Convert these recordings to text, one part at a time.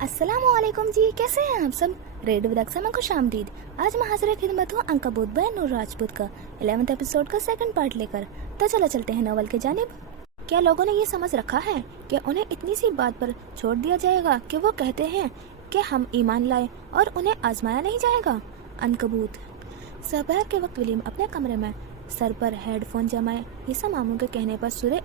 अस्सलामुअलैकुम जी, कैसे हैं आप सब। रेडियो विदाक्सा में खुश आमदीद। आज मैं हाजिर खिदमत हूँ अंकबूत बाय नूर राजपूत का 11th एपिसोड का सेकंड पार्ट लेकर। तो चलो चलते हैं नॉवल के जानिब। क्या लोगों ने ये समझ रखा है कि उन्हें इतनी सी बात पर छोड़ दिया जाएगा कि वो कहते हैं कि हम ईमान लाए और उन्हें आजमाया नहीं जाएगा। अनकबूत। दोपहर के वक्त विलियम अपने कमरे में सर पर हेडफोन जमाए ईसा मामू के कहने पर सूर्य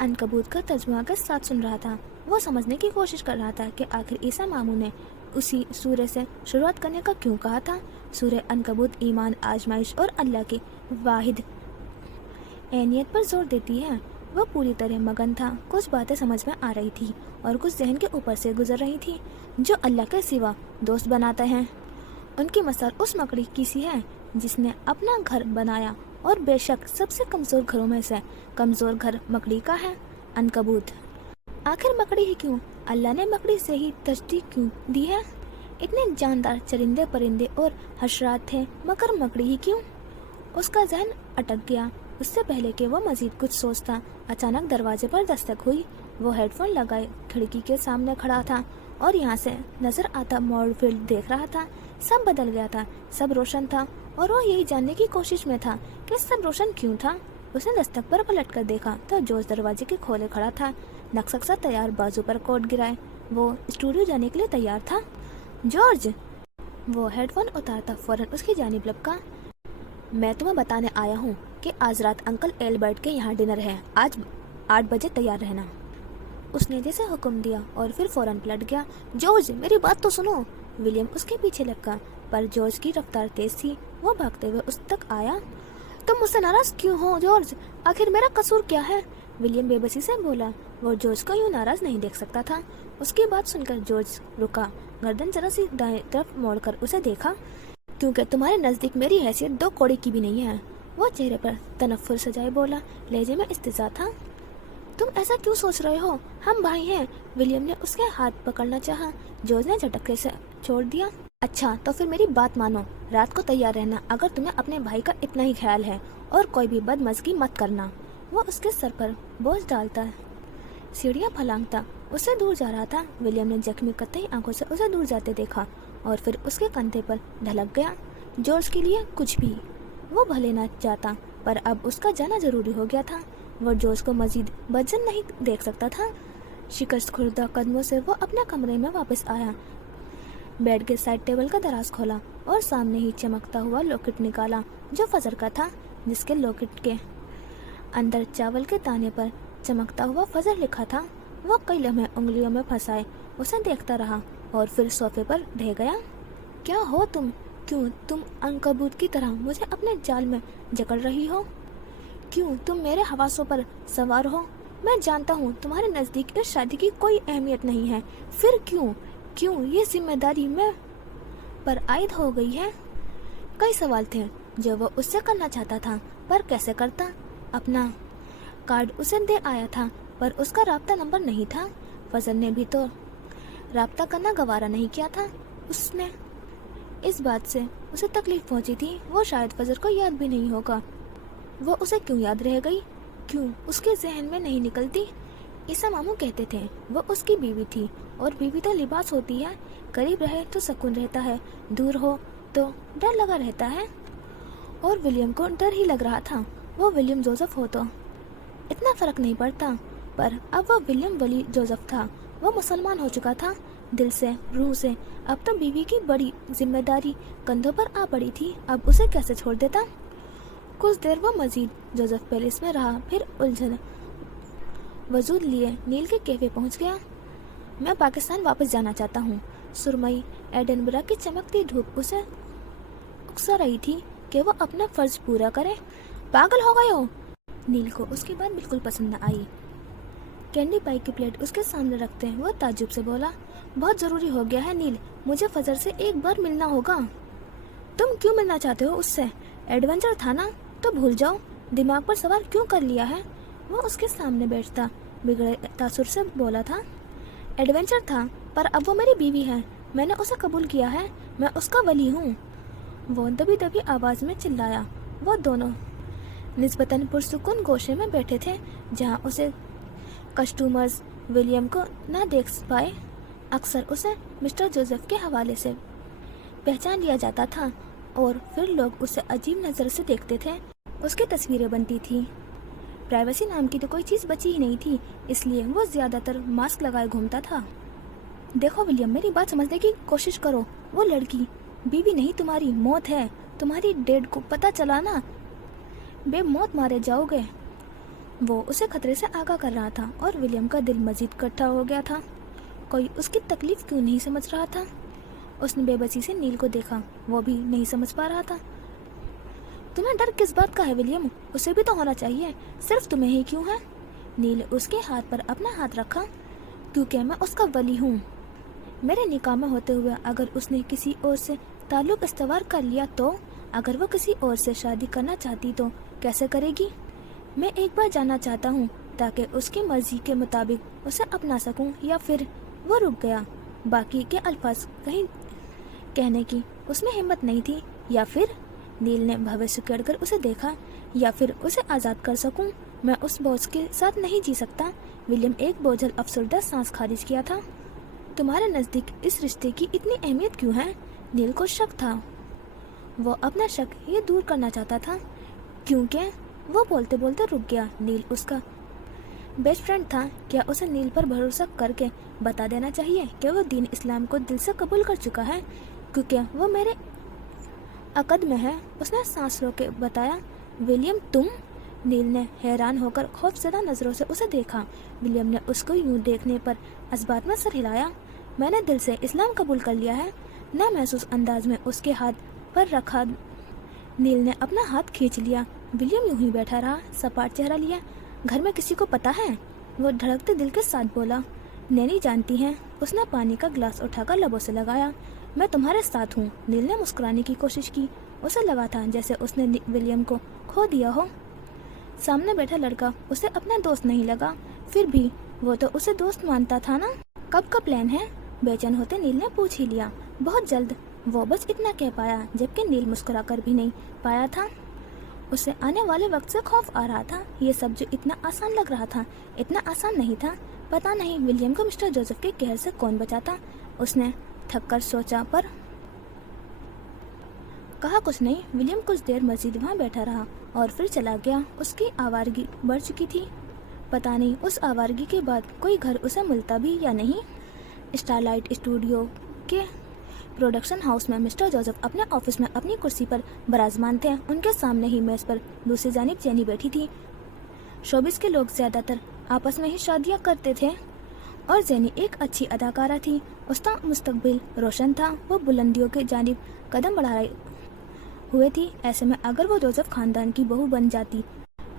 अनकबूत का तर्जुमा के साथ सुन रहा था। वो समझने की कोशिश कर रहा था कि आखिर ईसा मामू ने उसी सूर्य से शुरुआत करने का क्यों कहा था। सूर्य अनकबूत ईमान, आजमाइश और अल्लाह की वाहिद अहमियत पर जोर देती है। वो पूरी तरह मगन था। कुछ बातें समझ में आ रही थी और कुछ जहन के ऊपर से गुजर रही थी जो अल्लाह के सिवा दोस्त बनाते हैं। उनकी मसाल उस मकड़ी की सी है जिसने अपना घर बनाया, और बेशक सबसे कमज़ोर घरों में से कमज़ोर घर मकड़ी का है। अनकबूत। आखिर मकड़ी ही क्यों? अल्लाह ने मकड़ी से ही तजदीद क्यों दी है? इतने जानदार चरिंदे परिंदे और हशरात थे, मगर मकड़ी ही क्यों? उसका जहन अटक गया। उससे पहले कि वो मजीद कुछ सोचता, अचानक दरवाजे पर दस्तक हुई। वो हेडफोन लगाए खिड़की के सामने खड़ा था और यहाँ से नजर आता मॉल फील्ड देख रहा था। सब बदल गया था, सब रोशन था, और वो यही जानने की कोशिश में था कि सब रोशन क्यों था। उसने दस्तक पर पलट कर देखा तो जॉर्ज दरवाजे के खोले खड़ा था, नक्शा सा तैयार, बाजू पर कोट गिराए। वो स्टूडियो जाने के लिए तैयार था। जॉर्ज। वो हेडफोन उतारता फौरन उसकी जानिब लपका। मैं तुम्हें बताने आया हूँ कि आज रात अंकल एल्बर्ट के यहाँ डिनर है। आज 8 बजे तैयार रहना। उसने जैसे हुक्म दिया और फिर फौरन पलट गया। जॉर्ज, मेरी बात तो सुनो। विलियम उसके पीछे लपका, पर जॉर्ज की रफ्तार तेज थी। वो भागते हुए उस तक आया। तुम मुझसे नाराज क्यों हो जॉर्ज? आखिर मेरा कसूर क्या है? विलियम बेबसी से बोला। वो जॉर्ज को यूं नाराज नहीं देख सकता था। उसकी बात सुनकर जॉर्ज रुका, गर्दन जरा सी दाएं तरफ मोड़कर उसे देखा। क्योंकि तुम्हारे नजदीक मेरी हैसियत 2 कौड़ी की भी नहीं है। वो चेहरे पर तनफ्फुर सजाए बोला, लहजे में इस्तिज़ा था। तुम ऐसा क्यों सोच रहे हो? हम भाई हैं। विलियम ने उसके हाथ पकड़ना चाहा, जॉर्ज ने झटके से छोड़ दिया। अच्छा, तो फिर मेरी बात मानो। रात को तैयार रहना अगर तुम्हें अपने भाई का इतना ही ख्याल है, और कोई भी बदमज़गी मत करना। वो उसके सर पर बोझ डालता सीढ़ियाँ फलांगता उससे दूर जा रहा था। विलियम ने जख्मी कतई आंखों से उसे दूर जाते देखा और फिर उसके कंधे पर ढलक गया। जॉर्ज के लिए कुछ भी वो भले ना चाहता, पर अब उसका जाना जरूरी हो गया था। वो जॉर्ज को मजीद बदजन नहीं देख सकता था। शिकस्त खुर्दा कदमों से वो अपने कमरे में वापस आया, बेड के साइड टेबल का दराज खोला और सामने ही चमकता हुआ लॉकेट निकाला जो फजर का था, जिसके लॉकेट के अंदर चावल के दाने पर चमकता हुआ फजर लिखा था। वो कई लम्हे उंगलियों में फंसाए उसे देखता रहा और फिर सोफे पर ढह गया। क्या हो तुम? क्यों तुम अनकबूत की तरह मुझे अपने जाल में जकड़ रही हो? क्यों तुम मेरे हवासों पर सवार हो? मैं जानता हूँ तुम्हारे नज़दीक इस शादी की कोई अहमियत नहीं है, फिर क्यों ये जिम्मेदारी मैं पर आयद हो गई है? कई सवाल थे जो वो उससे करना चाहता था, पर कैसे करता? अपना कार्ड उसे दे आया था, पर उसका राब्ता नंबर नहीं था। फजर ने भी तो राब्ता करना गवारा नहीं किया था। उसने इस बात से उसे तकलीफ पहुंची थी। वो शायद फजर को याद भी नहीं होगा। वो उसे क्यों याद रह गई? क्यों उसके जहन में नहीं निकलती? ईसा मामू कहते थे वो उसकी बीवी थी, और बीवी तो लिबास होती है। करीब रहे तो सुकून रहता है, दूर हो तो डर लगा रहता है। और विलियम को डर ही लग रहा था। वो विलियम जोसेफ हो तो इतना फर्क नहीं पड़ता, पर अब वो विलियम वली जोसेफ था। वो मुसलमान हो चुका था, दिल से, रूह से। अब तो बीवी की बड़ी जिम्मेदारी कंधों पर आ पड़ी थी। अब उसे कैसे छोड़ देता? कुछ देर वो मजीद जोसेफ पैलेस में रहा, फिर उलझन वजूद लिए नील के कैफे पहुंच गया। मैं पाकिस्तान वापस जाना चाहता हूँ। सुरमई एडनबरा की चमकती धूप उसे उकसा रही थी कि वो अपना फर्ज पूरा करे। पागल हो गए हो? नील को उसकी बात बिल्कुल पसंद न आई। कैंडी पाई की प्लेट उसके सामने रखते हैं वो ताज्जुब से बोला, बहुत जरूरी हो गया है नील, मुझे फजर से एक बार मिलना होगा। तुम क्यों मिलना चाहते हो उससे? एडवेंचर था ना, तो भूल जाओ। दिमाग पर सवार क्यों कर लिया है? वो उसके सामने बैठता बिगड़े तासुर से बोला था। एडवेंचर था, पर अब वो मेरी बीवी है। मैंने उसे कबूल किया है, मैं उसका वली हूँ। वो दबी दबी आवाज में चिल्लाया। वो दोनों निस्बतन पुरसुकून गोशे में बैठे थे, जहाँ उसे कस्टमर्स विलियम को न देख पाए। अक्सर उसे मिस्टर जोसेफ के हवाले से पहचान लिया जाता था और फिर लोग उसे अजीब नज़र से देखते थे। उसकी तस्वीरें बनती थी। प्राइवेसी नाम की तो कोई चीज़ बची ही नहीं थी, इसलिए वो ज़्यादातर मास्क लगाए घूमता था। देखो विलियम, मेरी बात समझने की कोशिश करो। वो लड़की बीवी नहीं तुम्हारी, मौत है। तुम्हारी डेड को पता चला ना, बेमौत मारे जाओगे। वो उसे खतरे से आगाह कर रहा था और विलियम का दिल मजीद कट्ठा हो गया था। कोई उसकी तकलीफ क्यों नहीं समझ रहा था। उसने बेबसी से नील को देखा, वो भी नहीं समझ पा रहा था। तुम्हें डर किस बात का है विलियम? उसे भी तो होना चाहिए, सिर्फ तुम्हें ही क्यों है? नील उसके हाथ पर अपना हाथ रखा। क्योंकि मैं उसका वली हूँ। मेरे निकाह में होते हुए अगर उसने किसी और से ताल्लुक इस्तवार कर लिया तो, अगर वो किसी और से शादी करना चाहती तो कैसे करेगी? मैं एक बार जानना चाहता हूँ ताकि उसकी मर्जी के मुताबिक उसे अपना सकूँ। या फिर वो रुक गया, बाकी के अल्फाज कहीं कहने की उसमें हिम्मत नहीं थी। या फिर नील ने भविष्य कर उसे देखा, या फिर उसे आज़ाद कर सकूं। मैं उस बोझ के साथ नहीं जी सकता। विलियम एक बोझल अफसरदा सांस खारिज किया था। तुम्हारे नज़दीक इस रिश्ते की इतनी अहमियत क्यों है? नील को शक था। वो अपना शक ये दूर करना चाहता था, क्योंकि वो बोलते बोलते रुक गया। नील उसका बेस्ट फ्रेंड था। क्या उसे नील पर भरोसा करके बता देना चाहिए कि वो दीन इस्लाम को दिल से कबूल कर चुका है, क्योंकि वो मेरे अकद में है? उसने सांस रोक के बताया। विलियम तुम? नील ने हैरान होकर खौफजदा नज़रों से उसे देखा। विलियम ने उसको यूं देखने पर इस्बात में सर हिलाया। मैंने दिल से इस्लाम कबूल कर लिया है। ना महसूस अंदाज में उसके हाथ पर रखा। नील ने अपना हाथ खींच लिया। विलियम यूं ही बैठा रहा, सपाट चेहरा लिया। घर में किसी को पता है? वो धड़कते दिल के साथ बोला। नैनी जानती है। उसने पानी का गिलास उठाकर लबों से लगाया। मैं तुम्हारे साथ हूँ। नील ने मुस्कुराने की कोशिश की। उसे लगा था जैसे उसने विलियम को खो दिया हो। सामने बैठा लड़का उसे अपना दोस्त नहीं लगा, फिर भी वो तो उसे दोस्त मानता था ना। कब का प्लान है? बेचैन होते नील ने पूछ ही लिया। बहुत जल्द, वो बस इतना कह पाया, जबकि नील मुस्कुरा कर भी नहीं पाया था। उसे आने वाले वक्त से खौफ आ रहा था। ये सब जो इतना आसान लग रहा था, इतना आसान नहीं था। पता नहीं विलियम को मिस्टर जोसेफ के कहर से कौन बचाता। उसने थक कर सोचा, पर कहा कुछ नहीं। विलियम कुछ देर मजीद वहाँ बैठा रहा और फिर चला गया। उसकी आवारगी बढ़ चुकी थी। पता नहीं उस आवारगी के बाद कोई घर उसे मिलता भी या नहीं। स्टारलाइट स्टूडियो के प्रोडक्शन हाउस में मिस्टर जोसेफ अपने ऑफिस में अपनी कुर्सी पर बराजमान थे। उनके सामने ही मेज पर दूसरी जानिब जेनी बैठी थी। शोबिस के लोग ज्यादातर आपस में ही शादियां करते थे और जेनी एक अच्छी अदाकारा थी। उसका मुस्तकबिल रोशन था। वो बुलंदियों के जानिब कदम बढ़ाए हुए थी। ऐसे में अगर वो जोसेफ खानदान की बहू बन जाती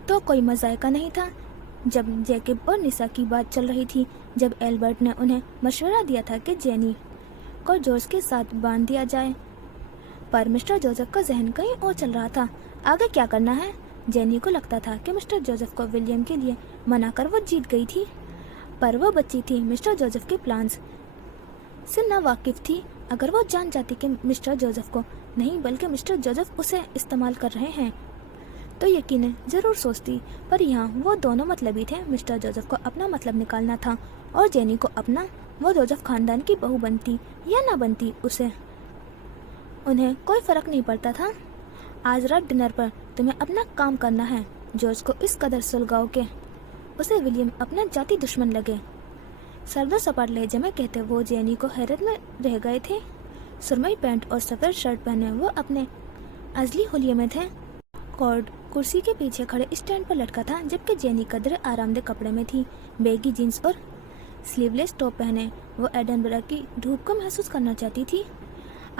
तो कोई मजायका नहीं था। जब जैकब और निसा की बात चल रही थी, जब एल्बर्ट ने उन्हें मशवरा दिया था कि जेनी को जॉर्ज के साथ बांध दिया जाए, पर मिस्टर जोसेफ का जहन कहीं और चल रहा था। आगे क्या करना है? जेनी को लगता था कि मिस्टर जोसेफ को विलियम के लिए मना कर वो जीत गई थी, पर वो बच्ची थी। मिस्टर जोसेफ के प्लान्स से ना वाकिफ थी। अगर वो जान जाती कि मिस्टर जोसेफ को नहीं बल्कि मिस्टर जोसेफ उसे इस्तेमाल कर रहे हैं, तो यकीनन जरूर सोचती। पर यहाँ वो दोनों मतलबी थे। मिस्टर जोसेफ को अपना मतलब निकालना था और जेनी को अपना। वो जोसेफ खानदान की बहू बनती या ना बनती, उसे उन्हें कोई फर्क नहीं पड़ता था। आज रात डिनर पर तुम्हें अपना काम करना है। जॉर्ज को इस कदर सुलगाओ के उसे विलियम अपना जाती दुश्मन लगे। सर्दो सपाट लहजे में कहते वो जेनी को हैरत में रह गए थे। सुरमई पैंट और सफेद शर्ट पहने वो अपने अजली हुलिये में थे। कॉर्ड कुर्सी के पीछे खड़े स्टैंड पर लटका था, जबकि जेनी कदरे आरामदेह कपड़े में थी। बेगी जींस और स्लीवलेस टॉप पहने वो एडनबरा की धूप को महसूस करना चाहती थी।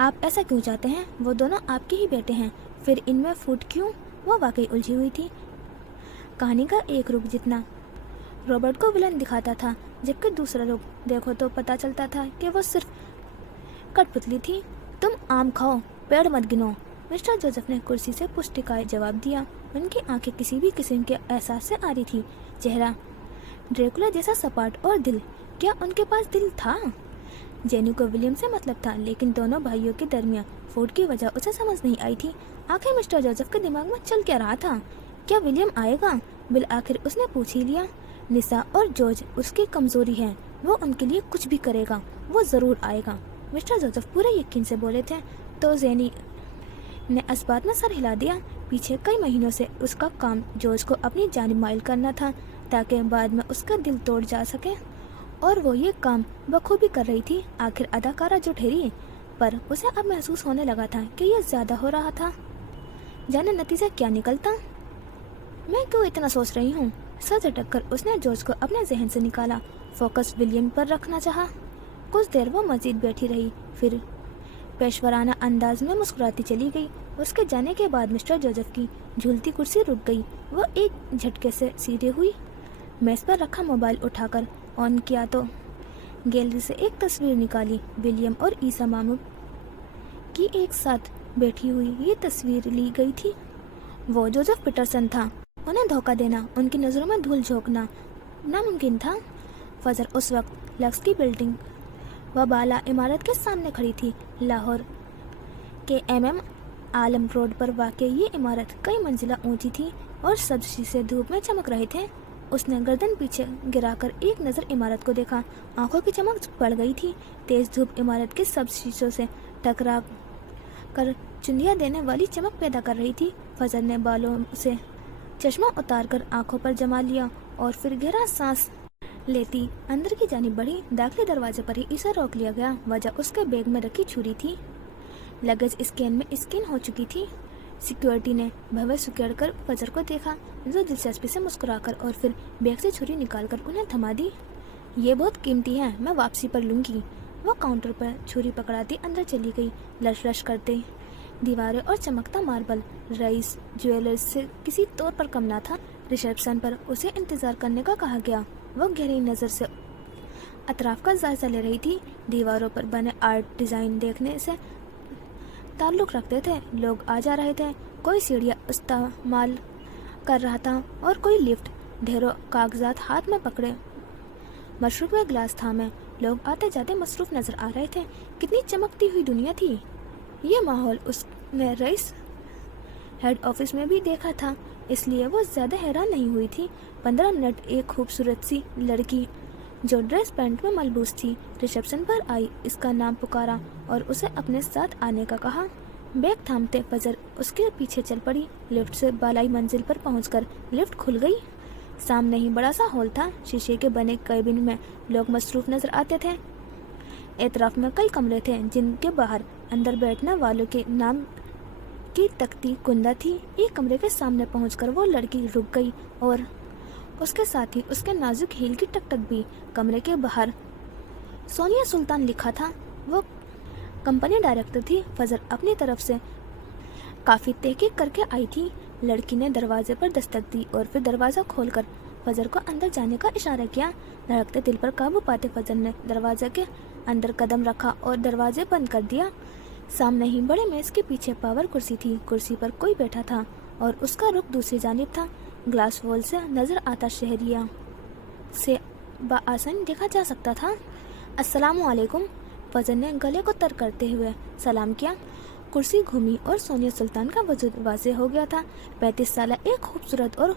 आप ऐसा क्यों चाहते हैं? वो दोनों आपके ही बेटे हैं, फिर इनमें फूट क्यों? वो वाकई उलझी हुई थी। कहानी का एक रुख जितना रॉबर्ट को विलन दिखाता था, जबकि दूसरा रुख देखो तो पता चलता था कि वो सिर्फ कठपुतली थी। तुम आम खाओ, पेड़ मत गिनो। मिस्टर जोसेफ ने कुर्सी से पुष्टिकाय जवाब दिया। उनकी आंखें किसी भी किस्म के एहसास से आ रही थी। चेहरा ड्रैकुला जैसा सपाट और दिल, क्या उनके पास दिल था? जेनी को विलियम से मतलब था, लेकिन दोनों भाइयों के दरमियान फूट की वजह उसे समझ नहीं आई थी। आखिर मिस्टर जोसेफ के दिमाग में चल क्या रहा था? क्या विलियम आएगा? बिल आखिर उसने पूछ ही लिया। निसा और जॉर्ज उसकी कमजोरी है, वो उनके लिए कुछ भी करेगा। वो ज़रूर आएगा, मिस्टर जोसेफ पूरे यकीन से बोले थे। तो जेनी ने इस बात में सर हिला दिया। पीछे कई महीनों से उसका काम जॉर्ज को अपनी जानिब माइल करना था ताकि बाद में उसका दिल तोड़ जा सके, और वो ये काम बखूबी कर रही थी। आखिर अदाकारा जो ठहरी, पर उसे अब महसूस होने लगा था कि यह ज़्यादा हो रहा था। जाने नतीजा क्या निकलता। मैं क्यों इतना सोच रही हूँ। सर झटक कर उसने जॉर्ज को अपने जहन से निकाला। फोकस विलियम पर रखना चाहा। कुछ देर वो मजीद बैठी रही, फिर पेशवराना अंदाज में मुस्कुराती चली गई। उसके जाने के बाद मिस्टर जोसेफ की झूलती कुर्सी रुक गई। वो एक झटके से सीधे हुई, मेज पर रखा मोबाइल उठाकर ऑन किया तो गैलरी से एक तस्वीर निकाली। विलियम और ईसा मामू की एक साथ बैठी हुई ये तस्वीर ली गई थी। वो जोसेफ पीटरसन था। उन्हें धोखा देना, उनकी नज़रों में धूल झोंकना नामुमकिन था। फजर उस वक्त लक्स की बिल्डिंग व बाला इमारत के सामने खड़ी थी। लाहौर के MM आलम रोड पर वाक़ ये इमारत कई मंजिला ऊंची थी और सब्ज शीशे धूप में चमक रहे थे। उसने गर्दन पीछे गिराकर एक नज़र इमारत को देखा। आंखों की चमक पड़ गई थी। तेज धूप इमारत के सब्ज शीशों से टकरा कर चुंदिया देने वाली चमक पैदा कर रही थी। फजर ने बालों से चश्मा उतारकर आंखों पर जमा लिया और फिर गहरा सांस लेती अंदर की जानिब बढ़ी। दाखिली दरवाजे पर ही इसे रोक लिया गया। वजह उसके बैग में रखी छुरी थी। लगेज स्कैन में स्कैन हो चुकी थी। सिक्योरिटी ने भवेश सुकेड़ कर फजर को देखा, जो दिलचस्पी से मुस्कुराकर और फिर बैग से छुरी निकालकर उन्हें थमा दी। ये बहुत कीमती है, मैं वापसी पर लूँगी। वो काउंटर पर छुरी पकड़ाती अंदर चली गई। लश लश करते दीवारें और चमकता मार्बल रईस ज्वेलर्स से किसी तौर पर कम ना था। रिसेप्शन पर उसे इंतज़ार करने का कहा गया। वो गहरी नज़र से अतराफ का जायजा ले रही थी। दीवारों पर बने आर्ट डिज़ाइन देखने से ताल्लुक़ रखते थे। लोग आ जा रहे थे। कोई सीढ़ियाँ इस्तेमाल कर रहा था और कोई लिफ्ट। ढेरों कागजात हाथ में पकड़े, मशरूब में ग्लास थामे लोग आते जाते मसरूफ़ नज़र आ रहे थे। कितनी चमकती हुई दुनिया थी। ये माहौल उसने रईस हेड ऑफिस में भी देखा था, इसलिए वो ज़्यादा हैरान नहीं हुई थी। 15 मिनट एक खूबसूरत सी लड़की जो ड्रेस पैंट में मलबूस थी रिसेप्शन पर आई। इसका नाम पुकारा और उसे अपने साथ आने का कहा। बैग थामते फजर उसके पीछे चल पड़ी। लिफ्ट से बालाई मंजिल पर पहुंचकर लिफ्ट खुल गई। सामने ही बड़ा सा हॉल था। शीशे के बने केबिन में लोग मसरूफ़ नज़र आते थे। एतराफ़ में कई कमरे थे जिनके बाहर अंदर बैठने वालों के नाम की तख्ती कुंदा थी। एक कमरे के सामने पहुंचकर वो लड़की रुक गई और उसके साथ ही उसके नाजुक हील की टकटक भी। कमरे के बाहर सोनिया सुल्तान लिखा था। वो कंपनी डायरेक्टर थी। फजर अपनी तरफ से काफ़ी तहकीक करके आई थी। लड़की ने दरवाजे पर दस्तक दी और फिर दरवाज़ा खोलकर फजर को अंदर जाने का इशारा किया। धड़कते दिल पर काबू पाते फजर ने दरवाजे के अंदर कदम रखा और दरवाजे बंद कर दिया। सामने ही बड़े मेज के पीछे पावर कुर्सी थी। कुर्सी पर कोई बैठा था और उसका रुख दूसरी जानिब था। ग्लास वॉल से नज़र आता शहरिया से बाआसानी देखा जा सकता था। अस्सलामु अलैकुम। फजर ने गले को तर करते हुए सलाम किया। कुर्सी घूमी और सोनिया सुल्तान का वजूद वाज़ेह हो गया था। 35 साल एक खूबसूरत और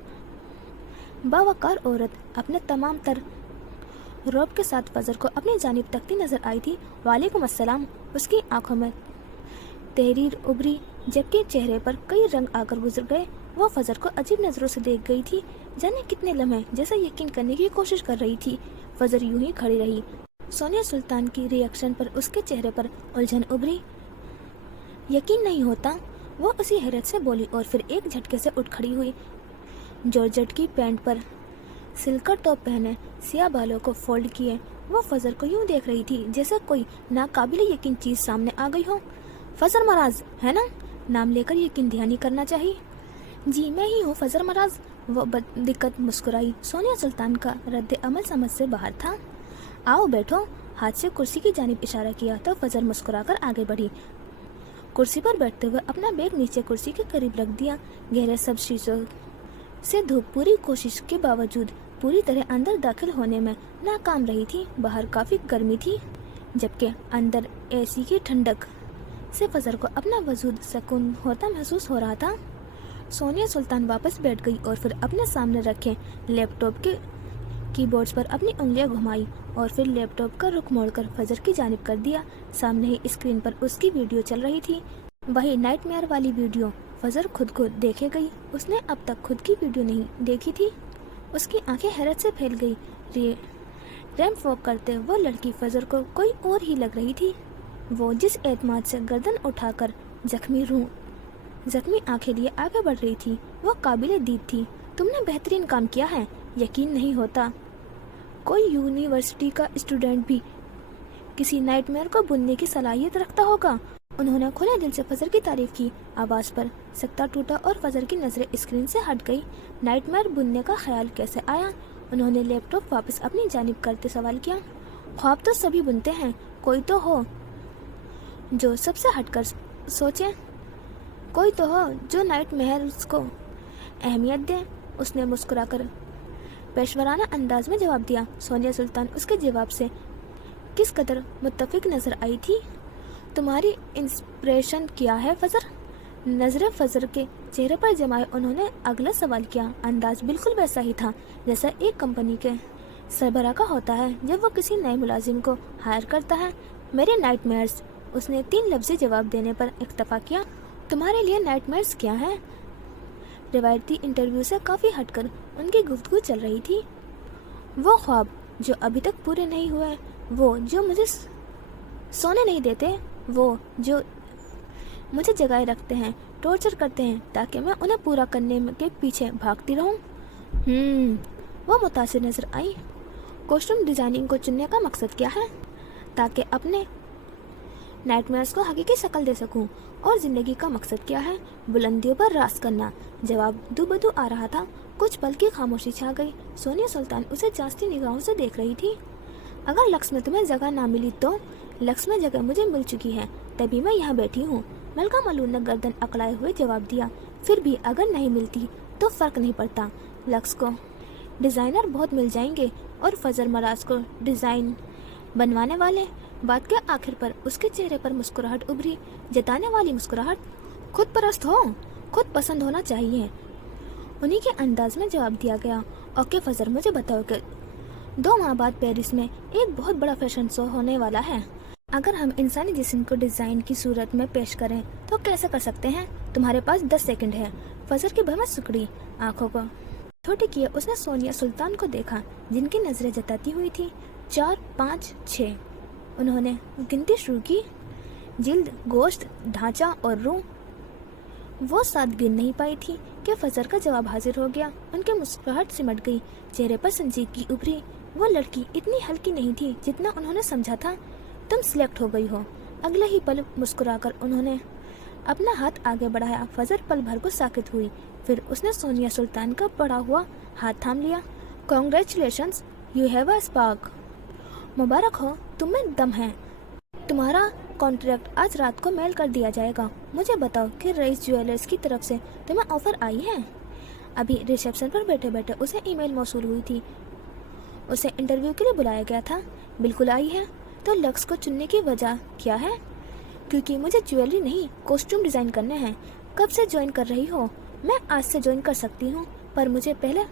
बावकार औरत अपने तमाम तर रौब के साथ फजर को अपनी जानिब तकती नजर आई थी। वालेकुम अस्सलाम। उसकी आंखों में तहरीर उभरी, जबकि चेहरे पर कई रंग आकर गुजर गए। वो फजर को अजीब नज़रों से देख गई थी, जाने कितने लम्हे जैसा यकीन करने की कोशिश कर रही थी। फजर यूं ही खड़ी रही। सोनिया सुल्तान की रिएक्शन पर उसके चेहरे पर उलझन उभरी। यकीन नहीं होता, वो उसी हैरत से बोली और फिर एक झटके से उठ खड़ी हुई। जॉर्जेट की पैंट पर सिल्कर टॉप पहने, सिया बालों को फोल्ड किए, वो फजर को यूं देख रही थी जैसे कोई नाकाबिले यकीन चीज़ सामने आ गई हो। फजर मराज है ना? नाम लेकर यकीन ध्यानी करना चाहिए। जी मैं ही हूँ फजर मराज। वो दिक्कत मुस्कुराई। सोनिया सुल्तान का रद्द अमल समझ से बाहर था। आओ बैठो। हाथ से कुर्सी की जानिब इशारा किया तो फजर मुस्कुराकर आगे बढ़ी। कुर्सी पर बैठते हुए अपना बैग नीचे कुर्सी के करीब रख दिया। गहरे सब शीशों से धूप पूरी कोशिश के बावजूद पूरी तरह अंदर दाखिल होने में नाकाम रही थी। बाहर काफ़ी गर्मी थी, जबकि अंदर एसी की ठंडक से फजर को अपना वजूद सुकून होता महसूस हो रहा था। सोनिया सुल्तान वापस बैठ गई और फिर अपने सामने रखे लैपटॉप के कीबोर्ड्स पर अपनी उंगलियां घुमाई और फिर लैपटॉप का रुख मोड़कर फजर की जानिब कर दिया। सामने ही स्क्रीन पर उसकी वीडियो चल रही थी, वही नाइटमेयर वाली वीडियो। फजर खुद को देखे गई। उसने अब तक खुद की वीडियो नहीं देखी थी। उसकी आंखें हैरत से फैल गई। रैंप वॉक करते वो लड़की फजर को कोई और ही लग रही थी। वो जिस एतमाद से गर्दन उठाकर जख्मी आंखें लिए आगे बढ़ रही थी, वो काबिले दीद थी। तुमने बेहतरीन काम किया है। यकीन नहीं होता कोई यूनिवर्सिटी का स्टूडेंट भी किसी नाइटमेयर को बुनने की सलाहियत रखता होगा। उन्होंने खुले दिल से फजर की तारीफ की। आवाज पर सकता टूटा और फजर की नजरें स्क्रीन से हट गई। नाइटमेयर बुनने का ख्याल कैसे आया? उन्होंने लैपटॉप वापस अपनी जानिब करते सवाल किया। ख्वाब तो सभी बुनते हैं, कोई तो हो जो सबसे हटकर सोचे, कोई तो हो जो नाइटमेयर्स को अहमियत दे। उसने मुस्कुराकर पेशवराना अंदाज में जवाब दिया। सोनिया सुल्तान उसके जवाब से किस कदर मुत्तफिक नजर आई थी। तुम्हारी इंस्पिरेशन क्या है फजर? नजरें फजर के चेहरे पर जमाए उन्होंने अगला सवाल किया। अंदाज बिल्कुल वैसा ही था जैसा एक कंपनी के सरबराह का होता है जब वो किसी नए मुलाजिम को हायर करता है। मेरे नाइटमेयर्स, उसने 3 लफ्ज़ी जवाब देने पर इक्तफा किया। तुम्हारे लिए नाइटमेयर्स क्या है? रिवायती इंटरव्यू से काफ़ी हटकर उनकी गुफ्तगू चल रही थी। वो ख्वाब जो अभी तक पूरे नहीं हुए, वो जो मुझे सोने नहीं देते, वो जो मुझे जगाए रखते हैं, टॉर्चर करते हैं ताकि मैं उन्हें पूरा करने के पीछे भागती रहूं। वो मुतासिर नजर आई। कॉस्ट्यूम डिजाइनिंग को चुनने का मकसद क्या है? ताकि अपने नाइटमेयर्स को हकीकी शक्ल दे सकूं। और जिंदगी का मकसद क्या है? बुलंदियों पर राज करना। जवाब दुबदू आ रहा था। कुछ पल की खामोशी छा गई। सोनिया सुल्तान उसे जांचती निगाहों से देख रही थी। अगर लक्स में तुम्हें जगह ना मिली तो? लक्स में जगह मुझे मिल चुकी है, तभी मैं यहाँ बैठी हूँ। मलका मलून ने गर्दन अकड़ाए हुए जवाब दिया। फिर भी अगर नहीं मिलती तो फर्क नहीं पड़ता। लक्स को डिजाइनर बहुत मिल जाएंगे और फजर मराज को डिजाइन बनवाने वाले। बात के आखिर पर उसके चेहरे पर मुस्कुराहट उभरी, जताने वाली मुस्कुराहट। खुद परस्त हो, खुद पसंद होना चाहिए। उन्हीं के अंदाज में जवाब दिया गया। ओके फजर, मुझे बताओ कि 2 माह बाद पेरिस में एक बहुत बड़ा फैशन शो होने वाला है। अगर हम इंसानी जिस्म को डिजाइन की सूरत में पेश करें तो कैसे कर सकते हैं? तुम्हारे पास 10 सेकंड है। फजर की भमक सिकुड़ी। आंखों को छोटी किए उसने सोनिया सुल्तान को देखा, जिनकी नजरें जताती हुई थी 4, 5, 6। उन्होंने गिनती शुरू की। जिल्द, गोश्त, ढांचा और रूह। वो 7 गिन नहीं पाई थी कि फजर का जवाब हाजिर हो गया। उनके मुस्कुराहट सिमट गई, चेहरे पर संजीदगी उभरी। वो लड़की इतनी हल्की नहीं थी जितना उन्होंने समझा था। तुम सिलेक्ट हो गई हो। अगले ही पल मुस्कुराकर उन्होंने अपना हाथ आगे बढ़ाया। फजर पल भर को साकित हुई, फिर उसने सोनिया सुल्तान का पड़ा हुआ हाथ थाम लिया। Congratulations, you have a spark. मुबारक हो, तुम में दम है। तुम्हारा कॉन्ट्रैक्ट आज रात को मेल कर दिया जाएगा। मुझे बताओ कि रईस ज्वेलर्स की तरफ से तुम्हें ऑफर आई है? अभी रिसेप्शन पर बैठे बैठे उसे ईमेल मौसूल हुई थी। उसे इंटरव्यू के लिए बुलाया गया था। बिल्कुल आई है। तो लक्स को चुनने की वजह क्या है? क्योंकि मुझे ज्वेलरी नहीं, कॉस्ट्यूम डिजाइन करने हैं। कब से ज्वाइन कर रही हो? मैं आज से ज्वाइन कर सकती हूँ, पर मुझे पहले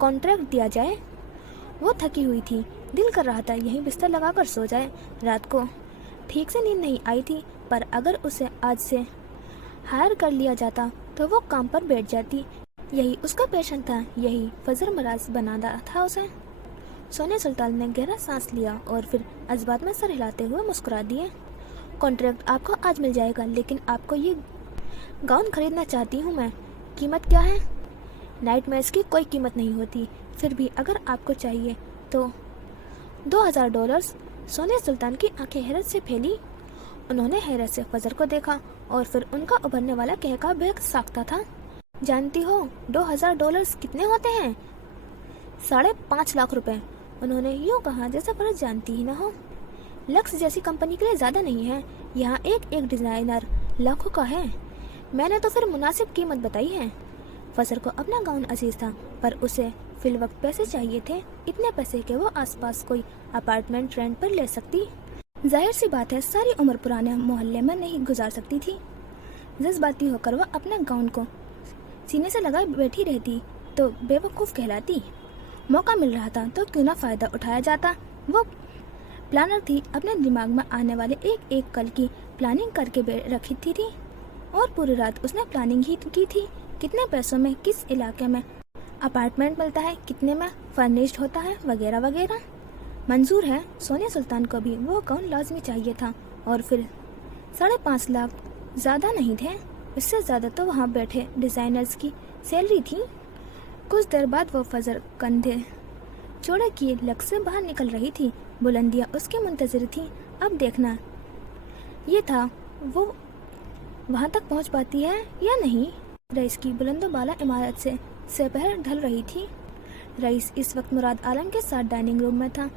कॉन्ट्रैक्ट दिया जाए। वो थकी हुई थी, दिल कर रहा था यहीं बिस्तर लगाकर सो जाए। रात को ठीक से नींद नहीं आई थी, पर अगर उसे आज से हायर कर लिया जाता तो वो काम पर बैठ जाती। यही उसका पैशन था, यही फजर मराज बनाना था उसे। सोनिया सुल्तान ने गहरा सांस लिया और फिर जज्बात में सर हिलाते हुए मुस्कुरा दिए। कॉन्ट्रैक्ट आपको आज मिल जाएगा, लेकिन आपको ये गाउन खरीदना चाहती हूँ मैं। कीमत क्या है? नाइटमेयर्स की कोई कीमत नहीं होती, फिर भी अगर आपको चाहिए तो $2000। सोनिया सुल्तान की आंखें हैरत से फैली। उन्होंने हैरत से फजर को देखा और फिर उनका उभरने वाला कहका बेहद साख्ता था। जानती हो $2000 कितने होते हैं? 5.5 लाख रुपए। उन्होंने यूँ कहा जैसे फर्ज जानती ही न हो। लक्स जैसी कंपनी के लिए ज़्यादा नहीं है। यहाँ एक डिज़ाइनर लाखों का है। मैंने तो फिर मुनासिब कीमत बताई है। फजर को अपना गाउन अजीज था, पर उसे फिल वक्त पैसे चाहिए थे, इतने पैसे कि वो आसपास कोई अपार्टमेंट रेंट पर ले सकती। जाहिर सी बात है सारी उम्र पुराने मोहल्ले में नहीं गुजार सकती थी। जज्बाती होकर वह अपने गाउन को सीने से लगाए बैठी रहती तो बेवकूफ़ कहलाती। मौका मिल रहा था तो क्यों ना फ़ायदा उठाया जाता। वो प्लानर थी, अपने दिमाग में आने वाले एक एक कल की प्लानिंग करके रखी थी और पूरी रात उसने प्लानिंग ही की थी। कितने पैसों में किस इलाके में अपार्टमेंट मिलता है, कितने में फर्निश्ड होता है, वगैरह वगैरह। मंजूर है, सोनिया सुल्तान को भी वो अकाउंट लाजमी चाहिए था। और फिर 5.5 लाख ज़्यादा नहीं थे, इससे ज़्यादा तो वहाँ बैठे डिज़ाइनर्स की सैलरी थी। कुछ देर बाद वो फजर कंधे चौड़े किए लक्ष्य से बाहर निकल रही थी। बुलंदियाँ उसके मुंतज़िर थी। अब देखना ये था वो वहाँ तक पहुँच पाती है या नहीं। रईस की बुलंदोबाला इमारत से दोपहर ढल रही थी। रईस इस वक्त मुराद आलम के साथ डाइनिंग रूम में था।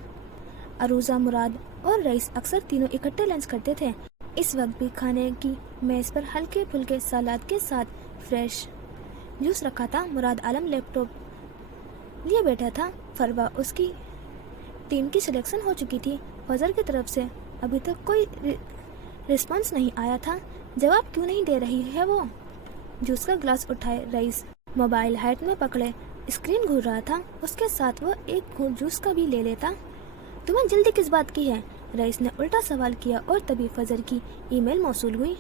अरूजा, मुराद और रईस अक्सर तीनों इकट्ठे लंच करते थे। इस वक्त भी खाने की मेज़ पर हल्के फुल्के सलाद के साथ फ्रेश जूस रखा था। मुराद आलम लैपटॉप लिए बैठा था। फरवा उसकी टीम की सिलेक्शन हो चुकी थी। फजर की तरफ से अभी तक कोई रिस्पॉन्स नहीं आया था। जवाब क्यों नहीं दे रही है वो। जूस का ग्लास उठाए रईस मोबाइल हाथ में पकड़े स्क्रीन घूर रहा था। उसके साथ वो एक घूंट जूस का भी ले लेता। तुम्हें जल्दी किस बात की है, रईस ने उल्टा सवाल किया और तभी फजर की ईमेल मौसूल हुई।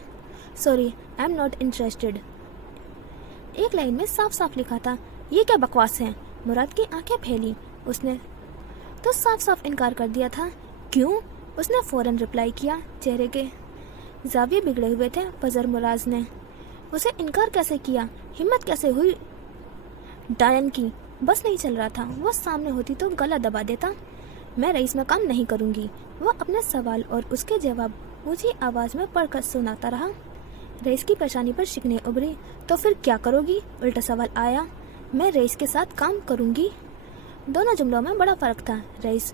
Sorry, I am not interested. एक लाइन में साफ साफ लिखा था। ये क्या बकवास है। मुराद की आंखें फैली। उसने तो साफ साफ इनकार कर दिया था। क्यों, उसने फौरन रिप्लाई किया। चेहरे के जाविये बिगड़े हुए थे। फजर मुराद ने उसे इनकार कैसे किया, हिम्मत कैसे हुई। डायन की बस नहीं चल रहा था। वो सामने होती तो गला दबा देता। मैं रईस में काम नहीं करूंगी। वो अपने सवाल और उसके जवाब ऊंची आवाज में पढ़कर सुनाता रहा। रईस की पेशानी पर शिकने उभरी। तो फिर क्या करोगी, उल्टा सवाल आया। मैं रईस के साथ काम करूंगी। दोनों जुमलों में बड़ा फर्क था। रईस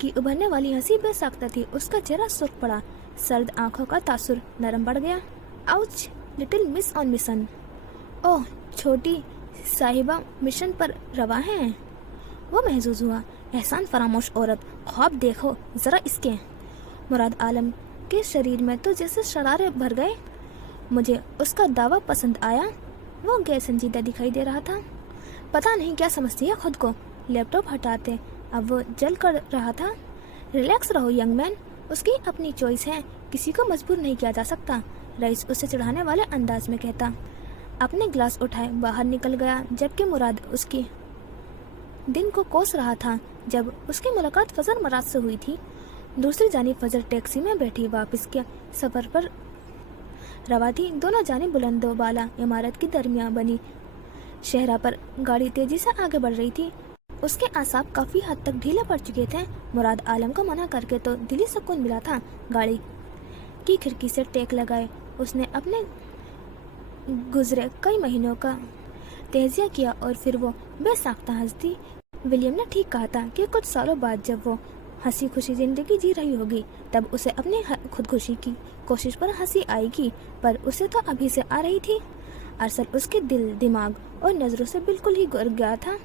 की उभरने वाली हंसी बेसाख्ता थी। उसका चेहरा सुर्ख पड़ा। सर्द आंखों का तासुर नरम बढ़ गया। Ouch, little miss on mission. ओह, छोटी साहिबा मिशन पर रवा हैं। वो महसूस हुआ। एहसान फरामोश औरत, ख्वाब देखो जरा इसके। मुराद आलम के शरीर में तो जैसे शरारे भर गए। मुझे उसका दावा पसंद आया। वो गैर संजीदा दिखाई दे रहा था। पता नहीं क्या समझती है खुद को। लैपटॉप हटाते अब वो जल कर रहा था। रिलैक्स रहो यंग मैन, उसकी अपनी चॉइस है, किसी को मजबूर नहीं किया जा सकता, रईस उसे चढ़ाने वाले अंदाज में कहता। अपने ग्लास उठाए बाहर निकल गया, जबकि मुराद उसकी दिन को कोस रहा था। जब उसकी मुलाकात फजर मुराद से हुई थी। दूसरी जानिब फजर टैक्सी में बैठी वापस के सफर पर रवा थी। दोनों जानिब बुलंदोबाला इमारत की दरमियान बनी शहरा पर गाड़ी तेजी से आगे बढ़ रही थी। उसके आसाब काफी हद तक ढीले पड़ चुके थे। मुराद आलम को मना करके तो दिली सुकून मिला था। गाड़ी की खिड़की से टेक लगाए उसने अपने गुजरे कई महीनों का तजिया किया और फिर वो बेसाख्ता हंस दी। विलियम ने ठीक कहा था कि कुछ सालों बाद जब वो हंसी खुशी जिंदगी जी रही होगी तब उसे अपनी खुदकुशी की कोशिश पर हंसी आएगी, पर उसे तो अभी से आ रही थी। अरसल उसके दिल, दिमाग और नजरों से बिल्कुल ही गुर गया था।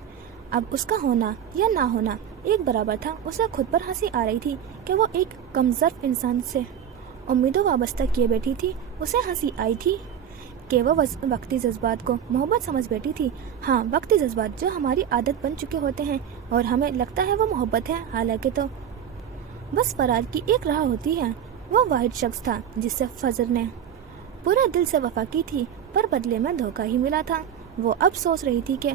अब उसका होना या ना होना एक बराबर था। उसे खुद पर हंसी आ रही थी कि वो एक कमजोर इंसान से उम्मीदों वाबस्ता किए बैठी थी। उसे हंसी आई थी कि वो वक्ती जज्बात को मोहब्बत समझ बैठी थी। हाँ, वक्ती जज्बात जो हमारी आदत बन चुके होते हैं और हमें लगता है वो मोहब्बत है, हालांकि तो बस फरार की एक राह होती है। वो वाहिद शख्स था जिससे फजर ने पूरे दिल से वफा की थी, पर बदले में धोखा ही मिला था। वो अब सोच रही थी कि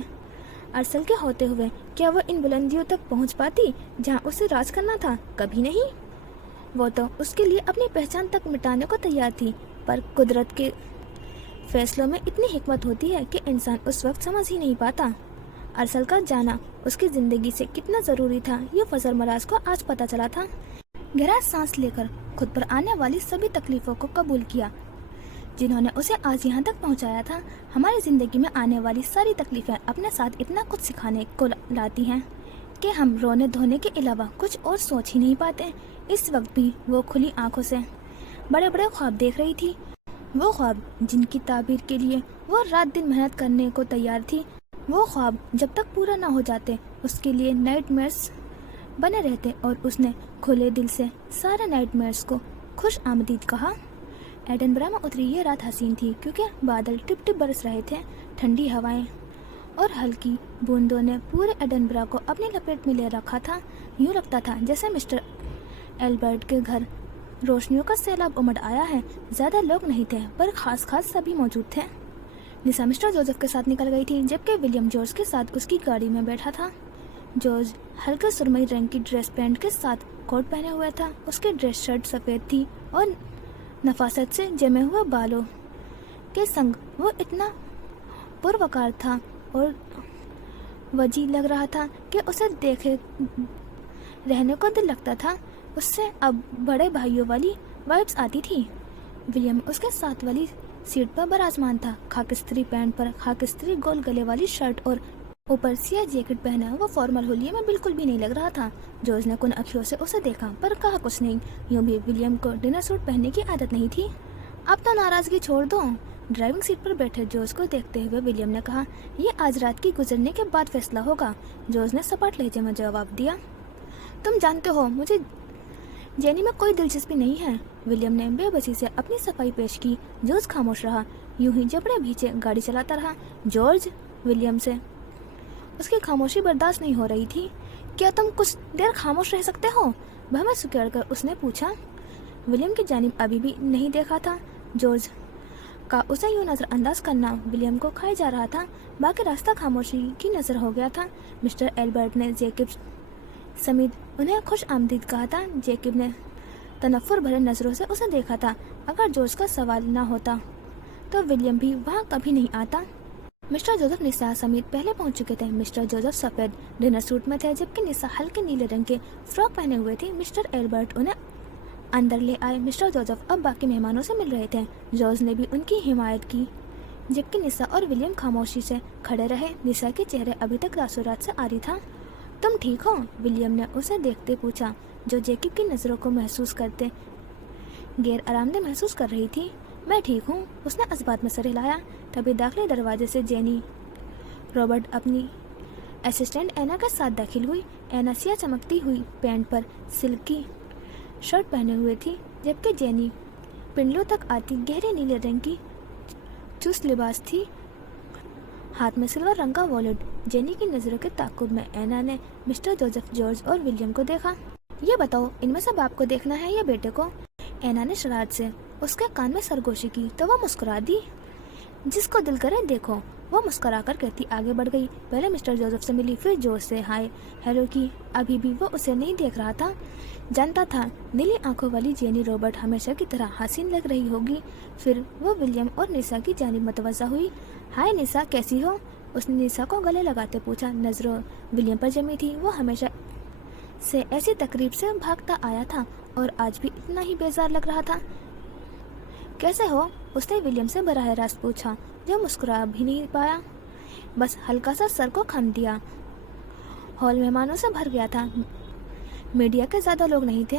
अरसल के होते हुए क्या वो इन बुलंदियों तक पहुंच पाती जहां उसे राज करना था। कभी नहीं। वो तो उसके लिए अपनी पहचान तक मिटाने को तैयार थी, पर कुदरत के फैसलों में इतनी हिकमत होती है कि इंसान उस वक्त समझ ही नहीं पाता। अरसल का जाना उसकी जिंदगी से कितना जरूरी था, ये फजर मराज को आज पता चला था। गहरा सांस लेकर खुद पर आने वाली सभी तकलीफों को कबूल किया जिन्होंने उसे आज यहाँ तक पहुँचाया था। हमारी जिंदगी में आने वाली सारी तकलीफें अपने साथ इतना कुछ सिखाने को लाती हैं कि हम रोने धोने के अलावा कुछ और सोच ही नहीं पाते। इस वक्त भी वो खुली आंखों से बड़े बड़े ख्वाब देख रही थी। वो ख्वाब जिनकी ताबीर के लिए वो रात दिन मेहनत करने को तैयार थी। वो ख्वाब जब तक पूरा ना हो जाते उसके लिए नाइटमेयर्स बने रहते, और उसने खुले दिल से सारे नाइटमेयर्स को खुश आमदीद कहा। एडनबरा में उतरी ये रात हसीन थी क्योंकि बादल टिप टिप बरस रहे थे। ठंडी हवाएं और हल्की बूंदों ने पूरे एडनबरा को अपनी लपेट में ले रखा था। यूँ लगता था जैसे मिस्टर एल्बर्ट के घर रोशनियों का सैलाब उमड़ आया है। ज्यादा लोग नहीं थे पर खास सभी मौजूद थे। निशा मिस्टर जोसेफ के साथ निकल गई थी जबकि विलियम जॉर्ज के साथ उसकी गाड़ी में बैठा था। जॉर्ज हल्के सुरमई रंग की ड्रेस पैंट के साथ कोट पहने हुए था। उसकी ड्रेस शर्ट सफ़ेद थी और नफासत से जमे हुए बालों के संग वो इतना पुरवकार था और वजी लग रहा था कि उसे देखे रहने को दिल लगता था। उससे अब बड़े भाइयों वाली वाइब्स आती थी। विलियम उसके साथ वाली सीट पर बराजमान था। खाकिस्त्री पैंट पर खाकिस्त्री गोल गले वाली शर्ट और ऊपर सिया जैकेट पहना। वो फॉर्मल होलिये में बिल्कुल भी नहीं लग रहा था। जॉर्ज ने कुन अखियों से उसे देखा पर कहा कुछ नहीं। यूँ भी विलियम को डिनर सूट पहनने की आदत नहीं थी। अब तो नाराजगी छोड़ दो। ड्राइविंग सीट पर बैठे जॉर्ज को देखते हुए विलियम ने कहा, ये आज रात की गुजरने के बाद फैसला होगा। जॉर्ज ने सपाट लहजे में जवाब दिया, तुम जानते हो मुझे जेनी में कोई दिलचस्पी नहीं है। विलियम ने बेबसी से अपनी सफाई पेश की। जॉर्ज खामोश रहा, यूं ही जबड़े भीचे गाड़ी चलाता रहा। जॉर्ज, विलियम से उसकी खामोशी बर्दाश्त नहीं हो रही थी। क्या तुम कुछ देर खामोश रह सकते हो? भौं सुकेड़ कर उसने पूछा। विलियम की जानिब अभी भी नहीं देखा था। जॉर्ज का उसे यूं नजरअंदाज करना विलियम को खाए जा रहा था। बाकी रास्ता खामोशी की नजर हो गया था। मिस्टर एल्बर्ट ने जैकब समेत उन्हें खुश आमदीद कहा था। जैकब ने तनफ्फुर भरे नजरों से उसे देखा था। अगर जॉर्ज का सवाल न होता तो विलियम भी वहाँ कभी नहीं आता। मिस्टर जोसेफ निशा समेत पहले पहुंच चुके थे। मिस्टर जोसेफ सफेद डिनर सूट में थे जबकि निशा हल्के नीले रंग के फ्रॉक पहने हुए थी। मिस्टर एल्बर्ट उन्हें अंदर ले आए। मिस्टर जोसेफ अब बाकी मेहमानों से मिल रहे थे। जॉर्ज ने भी उनकी हिमायत की जबकि निशा और विलियम खामोशी से खड़े रहे। निशा के चेहरे अभी तक रासोरात से आरी था। तुम ठीक हो? विलियम ने उसे देखते पूछा, जो जैकब की नज़रों को महसूस करते गैर आरामदेह महसूस कर रही थी। मैं ठीक हूँ, उसने इस्बात में सर हिलाया। तभी दाखिली दरवाजे से जेनी रॉबर्ट अपनी असिस्टेंट एना के साथ दाखिल हुई। एना सिया चमकती हुई पैंट पर सिल्क की शर्ट पहने हुए थी जबकि जेनी पिंडलों तक आती गहरे नीले रंग की चुस्त लिबास थी, हाथ में सिल्वर रंग का वॉलेट। जेनी की नज़रों के ताक़ुब में एना ने मिस्टर जोसेफ, जॉर्ज और विलियम को देखा। ये बताओ, इनमें से बाप को देखना है या बेटे को? एना ने शरारत से उसके कान में सरगोशी की तो वह मुस्कुरा दी। जिसको दिल करे देखो, वो मुस्कुराकर कहती आगे बढ़ गई। पहले मिस्टर जोसेफ से मिली, फिर जॉर्ज से हाय हेलो की। अभी भी वो उसे नहीं देख रहा था। जानता था नीली आंखों वाली जेनी रॉबर्ट हमेशा की तरह हसीन लग रही होगी। फिर वो विलियम और निशा की जानिब मुतवज्जा हुई। हाय निशा, कैसी हो? उसने निशा को गले लगाते पूछा। नजरों विलियम पर जमी थी। वो हमेशा से ऐसी तकरीब से भागता आया था और आज भी इतना ही बेजार लग रहा था। कैसे हो? उसने विलियम से बराह रास्त पूछा, जो मुस्कुरा भी नहीं पाया, बस हल्का सा सर को खम दिया। हॉल मेहमानों से भर गया था। मीडिया के ज़्यादा लोग नहीं थे।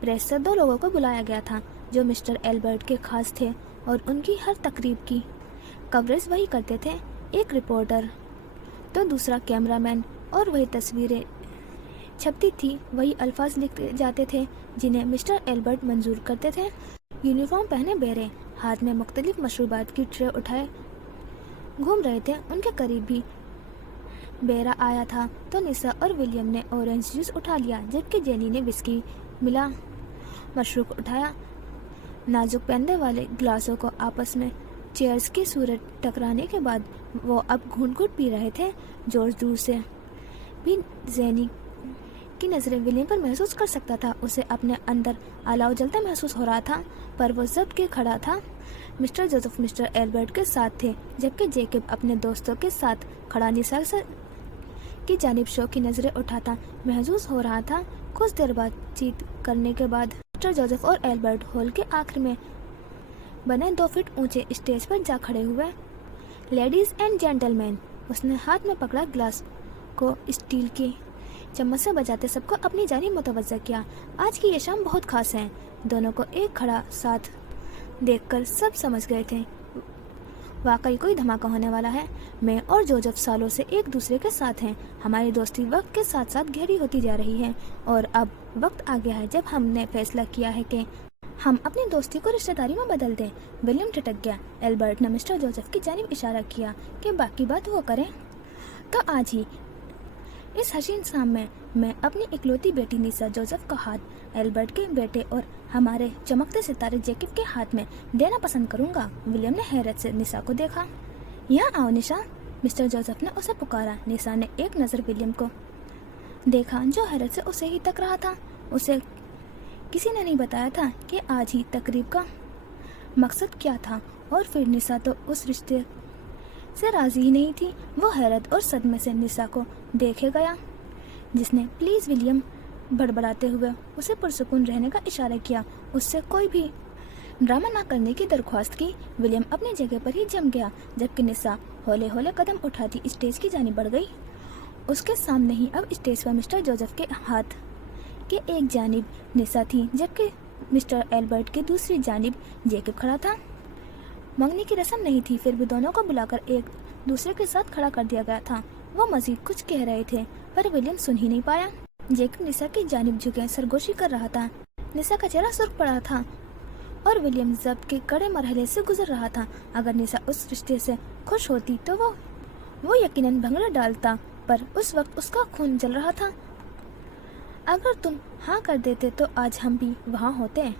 प्रेस से 2 लोगों को बुलाया गया था जो मिस्टर एल्बर्ट के खास थे और उनकी हर तकरीब की कवरेज वही करते थे। एक रिपोर्टर तो दूसरा कैमरामैन, और वही तस्वीरें छपती थी, वही अल्फाज लिखे जाते थे जिन्हें मिस्टर एल्बर्ट मंजूर करते थे। यूनिफॉर्म पहने बेरे हाथ में मुख्तलिफ मशरूबात की ट्रे उठाए घूम रहे थे। उनके करीब भी बेरा आया था तो निशा और विलियम ने ऑरेंज जूस उठा लिया जबकि जेनी ने विस्की मिला मशरूब उठाया। नाजुक पैंदे वाले ग्लासों को आपस में चेयर्स की सूरत टकराने के बाद वो अब घूंट-घूंट पी रहे थे। जॉर्ज दूर से भी जेनी की नज़रें विलियम पर महसूस कर सकता था। उसे अपने अंदर अलाव जलता महसूस हो रहा था पर वो जब्त के खड़ा था। मिस्टर जोसेफ मिस्टर एल्बर्ट के साथ थे जबकि जैकब अपने दोस्तों के साथ खड़ा निशा की जानिब शौक की नज़रें उठाता महसूस हो रहा था। कुछ देर बातचीत करने के बाद मिस्टर जोसेफ और एल्बर्ट हॉल के आखिर में बने 2 फीट ऊंचे स्टेज पर जा खड़े हुए। लेडीज एंड जेंटलमैन, उसने हाथ में पकड़ा ग्लास को स्टील के चम्मच से बजाते सबको अपनी जानिब मुतवज्जा किया। आज की ये शाम बहुत खास है। दोनों को एक खड़ा साथ देखकर सब समझ गए थे वाकई कोई धमाका होने वाला है। मैं और जोसेफ सालों से एक दूसरे के साथ हैं। हमारी दोस्ती वक्त के साथ साथ गहरी होती जा रही है और अब वक्त आ गया है जब हमने फैसला किया है कि हम अपनी दोस्ती को रिश्तेदारी में बदल दें। विलियम ठिठक गया। एल्बर्ट ने मिस्टर जोसेफ की जानिब इशारा किया कि बाकी बात वो करें। तो आज ही इस हसीन शाम में मैं अपनी इकलौती बेटी निशा जोसेफ का हाथ एल्बर्ट के बेटे और हमारे चमकते सितारे जैकब के हाथ में देना पसंद करूंगा। विलियम ने हैरत से निशा को देखा। यहाँ आओ निशा, मिस्टर जोसेफ ने उसे पुकारा। निशा ने एक नज़र विलियम को देखा जो हैरत से उसे ही तक रहा था। उसे किसी ने नहीं बताया था कि आज ही तकरीब का मकसद क्या था, और फिर निशा तो उस रिश्ते से राजी ही नहीं थी। वो हैरत और सदमे से निशा को देखे गया, जिसने प्लीज़ विलियम बड़बड़ाते हुए उसे पुरसुकून रहने का इशारा किया। उससे कोई भी ड्रामा ना करने की दरख्वास्त की। विलियम अपनी जगह पर ही जम गया, जबकि निशा हौले हौले कदम उठाती स्टेज की जानिब बढ़ गई। उसके सामने ही अब स्टेज पर मिस्टर जोसेफ के हाथ के एक जानिब निशा थी, जबकि मिस्टर एल्बर्ट के दूसरी जानिब जैकब खड़ा था। मंगनी की रस्म नहीं थी, फिर भी दोनों को बुलाकर एक दूसरे के साथ खड़ा कर दिया गया था। वो मजीद कुछ कह रहे थे, पर विलियम सुन ही नहीं पाया। जैकब निशा की जानिब झुके सरगोशी कर रहा था। निशा का चेहरा सुर्ख पड़ा था और विलियम जब्त के कड़े मरहले से गुजर रहा था। अगर निशा उस रिश्ते से खुश होती तो वो यकीनन भंगड़ा डालता, पर उस वक्त उसका खून जल रहा था। अगर तुम हाँ कर देते तो आज हम भी वहाँ होते।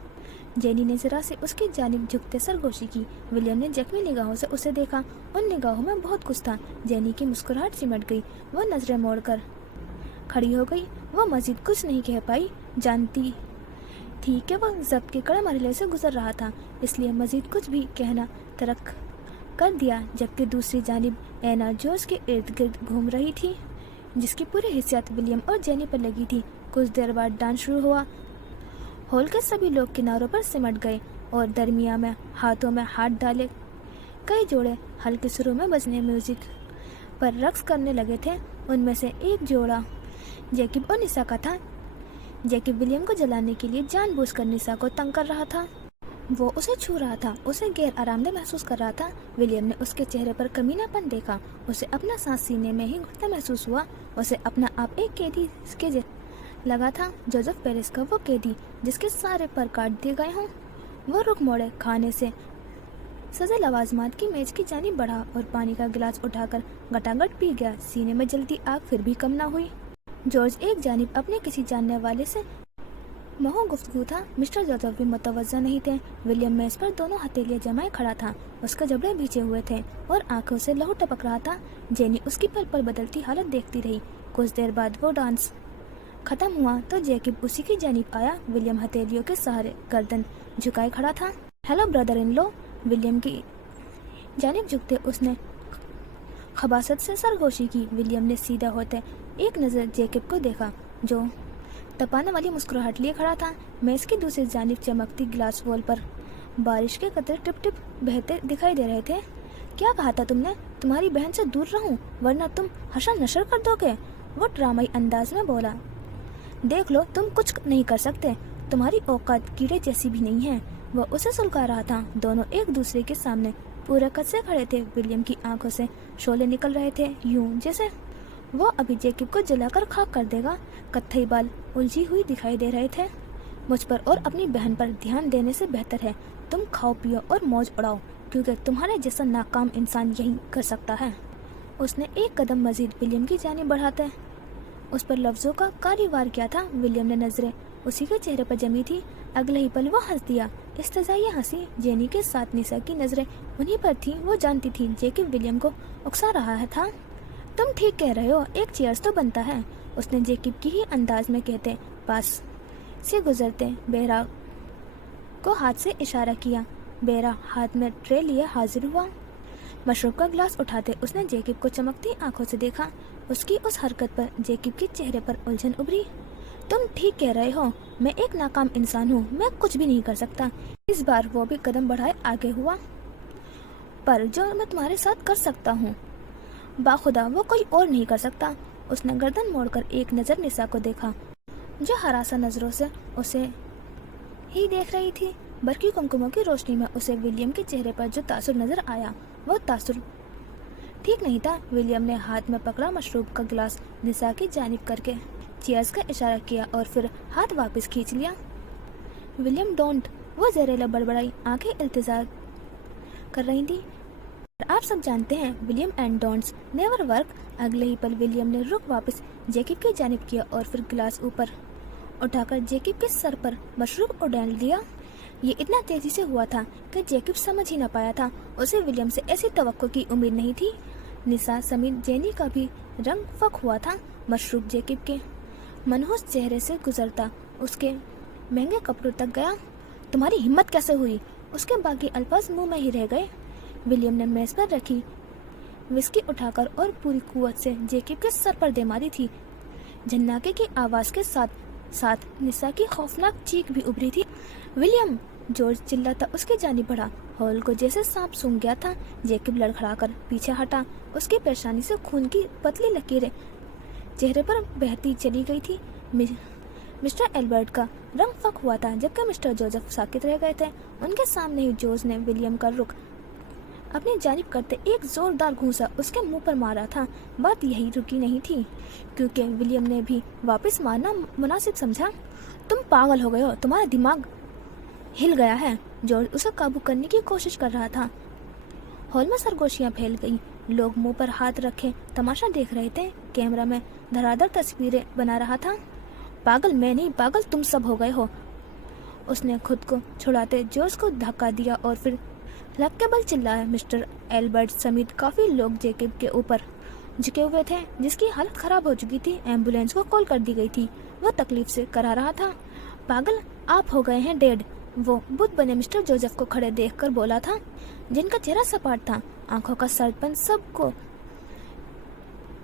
जेनी ने जरा से उसकी जानिब झुकते सरगोशी की। विलियम ने जख्मी निगाहों से उसे देखा। उन निगाहों में बहुत कुछ था। जेनी की मुस्कुराहट सिमट गई। वो नजरें मोड़कर खड़ी हो गई। वो मजीद कुछ नहीं कह पाई। जानती थी कि वह जब्त के कड़े मरहले से गुजर रहा था, इसलिए मजीद कुछ भी कहना तर्क कर दिया। जबकि दूसरी जानिब एना जॉर्ज के इर्द गिर्द घूम रही थी, जिसकी पूरी हिस्सियत विलियम और जेनी पर लगी थी। कुछ देर बाद डांस शुरू हुआ। हॉल के सभी लोग किनारों पर सिमट गए और दरमिया में हाथों में हाथ डाले कई जोड़े हल्के सुरों में बजने म्यूजिक पर रक्स करने लगे थे। उनमें से एक जोड़ा जैकब और निशा का था। जैकब विलियम को जलाने के लिए जानबूझकर निशा को तंग कर रहा था। वो उसे छू रहा था, उसे गैर आरामदेह महसूस कर रहा था। विलियम ने उसके चेहरे पर कमीनापन देखा। उसे अपना सांस सीने में ही घुटता महसूस हुआ। उसे अपना आप एक कैदी के लगा था, जोसेफ पेरिस का वो कैदी जिसके सारे पर काट दिए गए हों। वो रुख मोड़े खाने से सजे लवाजमात की मेज की जानिब बढ़ा और पानी का गिलास उठाकर गटागट पी गया। सीने में जलती आग फिर भी कम ना हुई। जॉर्ज एक जानिब अपने किसी जानने वाले से मोह गुफ्तगू था। मिस्टर जोसेफ भी मुतवज्जा नहीं थे। विलियम मेज पर दोनों हथेलियां जमाए खड़ा था। उसके जबड़े भींचे हुए थे और आंखों से लहू टपक रहा था। जेनी उसकी पल पल बदलती हालत देखती रही। कुछ देर बाद वो डांस खत्म हुआ तो जैकब उसी की जानिब आया। विलियम हथेलियों के सहारे गर्दन झुकाए खड़ा था। Hello brother in low, William की जानिब झुकते उसने खबासत से सरगोशी की। विलियम ने सीधा होते एक नज़र जैकब को देखा, जो तपाने वाली मुस्कुराहट लिए खड़ा था। मेज की दूसरी जानिब चमकती ग्लास वॉल पर बारिश के कतरे टिप टिप बहते दिखाई दे रहे थे। क्या कहा था तुमने? तुम्हारी बहन से दूर रहूं, वरना तुम हशर नशर कर दोगे, वो ड्रामाई अंदाज में बोला। देख लो, तुम कुछ नहीं कर सकते, तुम्हारी औकात कीड़े जैसी भी नहीं है। वो उसे सुलगा रहा था। दोनों एक दूसरे के सामने पूरे कद से खड़े थे। विलियम की आंखों से शोले निकल रहे थे, यूं जैसे वो अभी जैकब को जलाकर खाक कर देगा। कत्थई बाल उलझी हुई दिखाई दे रहे थे। मुझ पर और अपनी बहन पर ध्यान देने से बेहतर है तुम खाओ पियो और मौज उड़ाओ, क्योंकि तुम्हारे जैसा नाकाम इंसान यही कर सकता है। उसने एक कदम मजीद विलियम की जानिब बढ़ाते उस पर लफ्जों का कारीवार किया था। विलियम ने नजरें उसी के चेहरे पर जमी थी। अगले ही पल वो हंस दिया, इस्तज़ाई हंसी। जेनी के साथ निशा की नजरें उन्हीं पर थी। वो जानती थी जैकब विलियम को उकसा रहा था। तुम ठीक कह रहे हो, एक चीयर्स तो बनता है, उसने जैकब की ही अंदाज में कहते पास से गुजरते बेहरा को हाथ से इशारा किया। बेहरा हाथ में ट्रे लिए हाजिर हुआ। मशरूब का गिलास उठाते उसने जैकब को चमकती आंखों से देखा। उसकी उस हरकत पर जैकब के चेहरे पर उलझन उभरी। तुम ठीक कह रहे हो, मैं एक नाकाम इंसान हूँ, मैं कुछ भी नहीं कर सकता। इस बार वो भी कदम बढ़ाए आगे हुआ। पर जो मैं तुम्हारे साथ कर सकता हूँ, बाखुदा वो कोई और नहीं कर सकता। उसने गर्दन मोड़कर एक नज़र निशा को देखा, जो हरासा नजरों से उसे ही देख रही थी। बरकी कुमकुमों की रोशनी में उसे विलियम के चेहरे पर जो तासुर नजर आया, वो तासुर ठीक नहीं था। विलियम ने हाथ में पकड़ा मशरूब का गिलास निशा की जानिब करके चीयर्स का इशारा किया और फिर हाथ वापस खींच लिया। विलियम डोंट, वो जहरीला बड़बड़ाई आंखें इल्तिजा कर रही थी। आप सब जानते हैं William and don'ts never work. अगले ही पल विलियम ने रुख वापस जैकब की जानिब किया और फिर गिलास ऊपर उठाकर जैकब के सर पर मशरूब उड़ाल दिया। ये इतना तेजी से हुआ था कि जैकब समझ ही न पाया था। उसे विलियम से ऐसी तवक्को की उम्मीद नहीं थी। निसा समेत जेनी का भी रंग फक हुआ था। मशरूब जैकब के मनहूस चेहरे से गुजरता उसके महंगे कपड़ों तक गया। तुम्हारी हिम्मत कैसे हुई? उसके बाकी अल्फाज मुंह में ही रह गए। विलियम ने मेज पर रखी विस्की उठाकर और पूरी कुव्वत से जैकब के सर पर दे मारी थी। झन्नाके की आवाज के साथ साथ निसा की खौफनाक चीख भी उभरी थी। विलियम! जॉर्ज चिल्लाता उसकी जानिब बढ़ा। हॉल को जैसे सांप सूंघ गया था। जैकब लड़खड़ाकर पीछे हटा। उसकी पेशानी से खून की पतली लकीरें चेहरे पर बहती चली गई थी। मिस्टर एल्बर्ट का रंग फक हुआ था जबकि मिस्टर जोसेफ साकित रह गए थे। उनके सामने ही जॉर्ज ने विलियम का रुख अपनी जानिब करते एक जोरदार घूंसा उसके मुंह पर मारा था। बात यही रुकी नहीं थी क्योंकि विलियम ने भी वापस मारना मुनासिब समझा। तुम पागल हो गए हो, तुम्हारा दिमाग हिल गया है। जॉर्ज उसे काबू करने की कोशिश कर रहा था। हॉल में सरगोशियां फैल गई। लोग मुंह पर हाथ रखे तमाशा देख रहे थे। कैमरा में धड़ाधड़ तस्वीरें बना रहा था। पागल मैं नहीं, पागल तुम सब हो गए हो। उसने खुद को छुड़ाते जॉर्ज को धक्का दिया और फिर लग के बल चिल्लाया। मिस्टर एल्बर्ट समेत काफी लोग जैकब के ऊपर झुके हुए थे जिसकी हालत खराब हो चुकी थी। एम्बुलेंस को कॉल कर दी गई थी। वह तकलीफ से करा रहा था। पागल आप हो गए हैं डेड। वो बुत बने मिस्टर जोसेफ को खड़े देखकर बोला था जिनका चेहरा सपाट था। आंखों का सड़पन सबको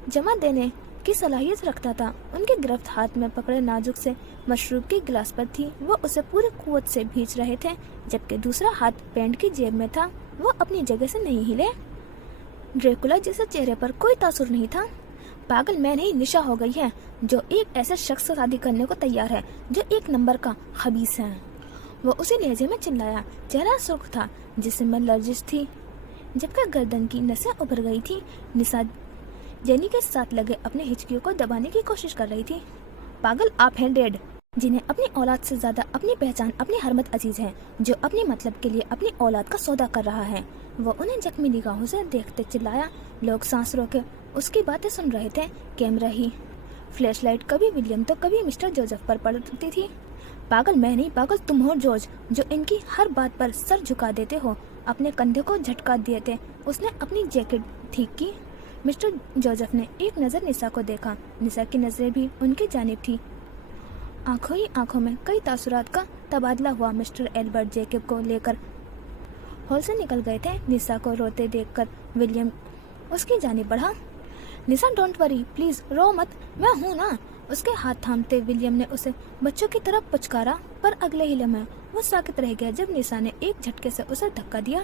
जमा देने की सलाहियत रखता था। उनकी गिरफ्त हाथ में पकड़े नाजुक से मशरूब के गिलास पर थी। वो उसे पूरी कुव्वत से भींच रहे थे जबकि दूसरा हाथ पैंट की जेब में था। वो अपनी जगह से नहीं हिले। ड्रेकुला जैसे चेहरे पर कोई तासुर नहीं था। पागल मैं नहीं, निशा हो गई है जो एक ऐसे शख्स से शादी करने को तैयार है जो एक नंबर का खबीस है। वो उसी लहजे में चिल्लाया। चेहरा सुर्ख था जिसमें लर्जिश थी जबकि गर्दन की नसें उभर गई थी। निशा जेनी के साथ लगे अपने हिचकियों को दबाने की कोशिश कर रही थी। पागल आप हैं डेड, जिन्हें अपनी औलाद से ज्यादा अपनी पहचान अपनी हरमत अजीज है, जो अपनी मतलब के लिए अपनी औलाद का सौदा कर रहा है। वो उन्हें जख्मी निगाहों से देखते चिल्लाया। लोग सांस रोके उसकी बातें सुन रहे थे। कैमरा ही फ्लैशलाइट कभी विलियम तो कभी मिस्टर जोसेफ पर पड़ती थी। पागल मैं नहीं, पागल तुम हो जॉर्ज, जो इनकी हर बात पर सर झुका देते हो। अपने कंधे को झटका दिए थे। उसने अपनी जैकेट ठीक की। मिस्टर जोसेफ ने एक नज़र निसा को देखा। निसा की नजरें भी उनकी जानिब थी। आंखों ही आंखों में कई तासुरात का तबादला हुआ। मिस्टर एल्बर्ट जैकब को लेकर हॉल से निकल गए थे। निसा को रोते देखकर विलियम उसकी जानिब बढ़ा। निसा डोंट वरी, प्लीज रो मत, मैं हूँ ना। उसके हाथ थामते विलियम ने उसे बच्चों की तरफ पुचकारा, पर अगले ही लम्हे वो साकित रह गया जब निसा ने एक झटके से उसे धक्का दिया।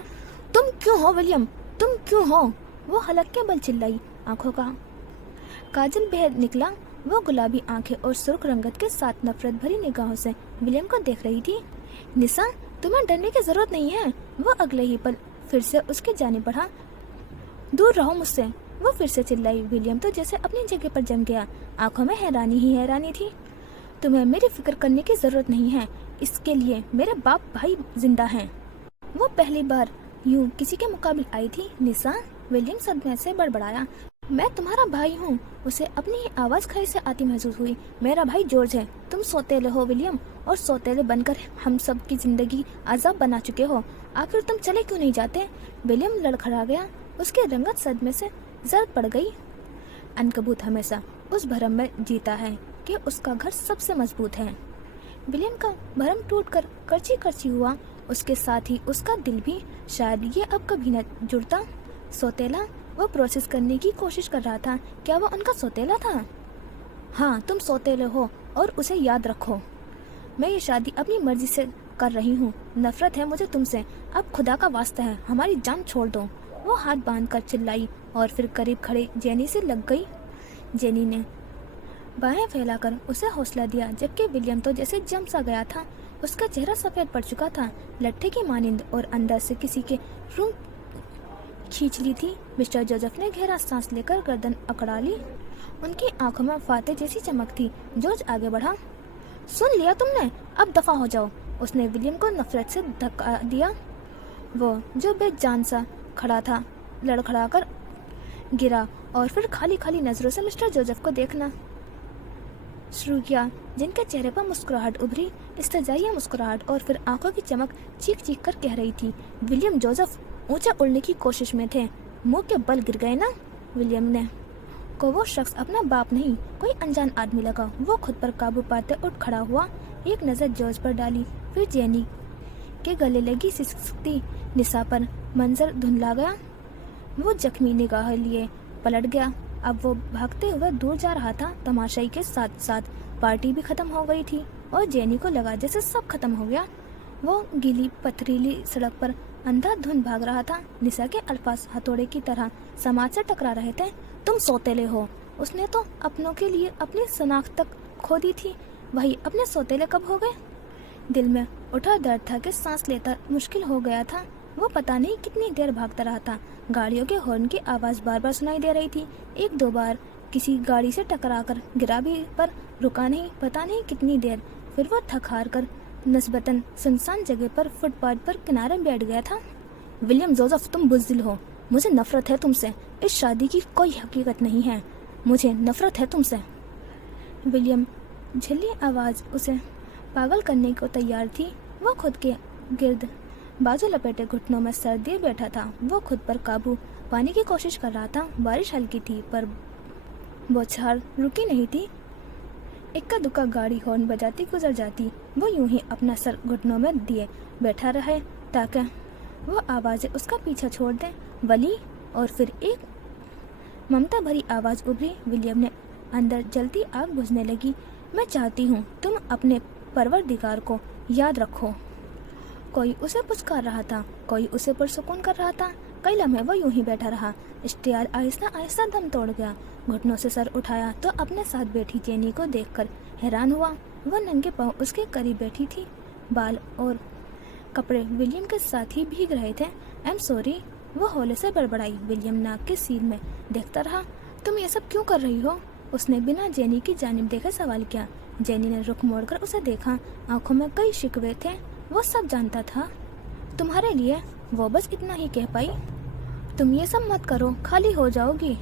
तुम क्यों हो विलियम, तुम क्यों हो? वो हलक के बल चिल्लाई। आंखों का काजल बह निकला। वो गुलाबी आंखें और सुर्ख रंगत के साथ नफरत भरी निगाहों से विलियम को देख रही थी। निसा तुम्हें डरने की जरूरत नहीं है। वो अगले ही पल फिर से उसके जाने बढ़ा। दूर रहो मुझसे, वो फिर से चिल्लाई। विलियम तो जैसे अपनी जगह पर जम गया। आंखों में हैरानी ही हैरानी थी। तुम्हें मेरी फिक्र करने की जरूरत नहीं है, इसके लिए मेरे बाप भाई जिंदा हैं। वो पहली बार यूं किसी के मुकाबले आई थी। निसा, विलियम सदमे से बड़बड़ाया। मैं तुम्हारा भाई हूँ। उसे अपनी ही आवाज खरी से आती महसूस हुई। मेरा भाई जॉर्ज है। तुम सौतेले हो विलियम, और सौतेले बनकर हम सब की जिंदगी अजाब बना चुके हो। आखिर तुम चले क्यों नहीं जाते? विलियम लड़खड़ा गया। उसके रंगत सदमे से जर्द पड़ गई। अनकबूत हमेशा उस भरम में जीता है कि उसका घर सबसे मजबूत है। विलियम का भरम टूटकर करची करची हुआ। उसके साथ ही उसका दिल भी। शायद ये अब कभी न जुड़ता। सौतेला, वो प्रोसेस करने की कोशिश कर रहा था। क्या वो उनका सौतेला था? हाँ, तुम सौतेले हो और उसे याद रखो। मैं ये शादी अपनी मर्जी से कर रही हूँ। नफरत है मुझे तुमसे। अब खुदा का वास्ता है, हमारी जान छोड़ दो। वो हाथ बांध कर चिल्लाई और फिर करीब खड़े जेनी से लग गई। जेनी ने बाहें फैलाकर उसे हौसला दिया, जबकि विलियम तो जैसे जम सा गया था। उसका चेहरा सफेद पड़ चुका था, लट्ठे की मानिंद, और अंदर से किसी के रूह खींच ली थी। मिस्टर जोसेफ ने गहरा सांस लेकर गर्दन अकड़ा ली। उनकी आंखों में फाते जैसी चमक थी। जॉर्ज आगे बढ़ा। सुन लिया तुमने, अब दफा हो जाओ। उसने विलियम को नफरत से धक्का दिया। वो जो बेजान सा खड़ा था लड़खड़ा कर गिरा और फिर खाली खाली नजरों से मिस्टर जोसेफ को देखना शुरू किया, जिनके चेहरे पर मुस्कुराहट उभरी, इस्तजाइया मुस्कुराहट, और फिर आंखों की चमक चीख चीख कर कह रही थी। विलियम जोसेफ ऊंचा उड़ने की कोशिश में थे। मुंह के बल गिर गए ना। विलियम ने को वो शख्स अपना बाप नहीं कोई अनजान आदमी लगा। वो खुद पर काबू पाते उठ खड़ा हुआ, एक नजर जॉर्ज पर डाली, फिर जेनी के गले लगी सिसकती निशा पर। मंजर धुंधला गया। वो जख्मी निगाह लिए पलट गया। अब वो भागते हुए दूर जा रहा था। तमाशाई के साथ साथ पार्टी भी खत्म हो गई थी और जेनी को लगा जैसे सब खत्म हो गया। वो गीली पथरीली सड़क पर अंधाधुंध भाग रहा था। निशा के अल्फाज हथौड़े की तरह समाज से टकरा रहे थे। तुम सौतेले हो। उसने तो अपनों के लिए अपनी शनाख्त तक खो दी थी, वही अपने सौतेले कब हो गए। दिल में उठा दर्द था कि सांस लेता मुश्किल हो गया था। वो पता नहीं कितनी देर भागता रहा था। गाड़ियों के हॉर्न की आवाज़ बार बार सुनाई दे रही थी। एक दो बार किसी गाड़ी से टकराकर गिरा भी, पर रुका नहीं। पता नहीं कितनी देर। फिर वो थक हार कर नस्बतन सुनसान जगह पर फुटपाथ पर किनारे बैठ गया था। विलियम जोसेफ, तुम बुज़दिल हो। मुझे नफरत है तुमसे। इस शादी की कोई हकीकत नहीं है। मुझे नफरत है तुमसे। विलियम झिल्ली आवाज़ उसे पागल करने को तैयार थी। वो खुद के गिर्द बाजू लपेटे घुटनों में सर दिए बैठा था। वो खुद पर काबू पाने की कोशिश कर रहा था। बारिश हल्की थी पर बौछार रुकी नहीं थी। इक्का दुक्का गाड़ी हॉर्न बजाती गुजर जाती। वो यूं ही अपना सर घुटनों में दिए बैठा रहे ताकि वो आवाज़ें उसका पीछा छोड़ दें। वली। और फिर एक ममता भरी आवाज़ उभरी। विलियम ने अंदर जलती आग बुझने लगी। मैं चाहती हूँ तुम अपने परवरदिगार को याद रखो। कोई उसे पुचकार रहा था, कोई उसे पुरसुकून कर रहा था। कई लम्हे वो यूं ही बैठा रहा। इश्तियार आहिस्ता आहिस्ता दम तोड़ गया। घुटनों से सर उठाया तो अपने साथ बैठी जेनी को देखकर हैरान हुआ। वो नंगे पांव उसके करीब बैठी थी। बाल और कपड़े विलियम के साथ ही भीग रहे थे। आई एम सॉरी, वो हौले से बड़बड़ाई। विलियम नाक के सीन में देखता रहा। तुम ये सब क्यों कर रही हो? उसने बिना जेनी की जानिब देखे सवाल किया। जेनी ने रुख मोड़कर उसे देखा। आंखों में कई शिकवे थे। वो सब जानता था। तुम्हारे लिए, वो बस इतना ही कह पाई। तुम ये सब मत करो, खाली हो जाओगी।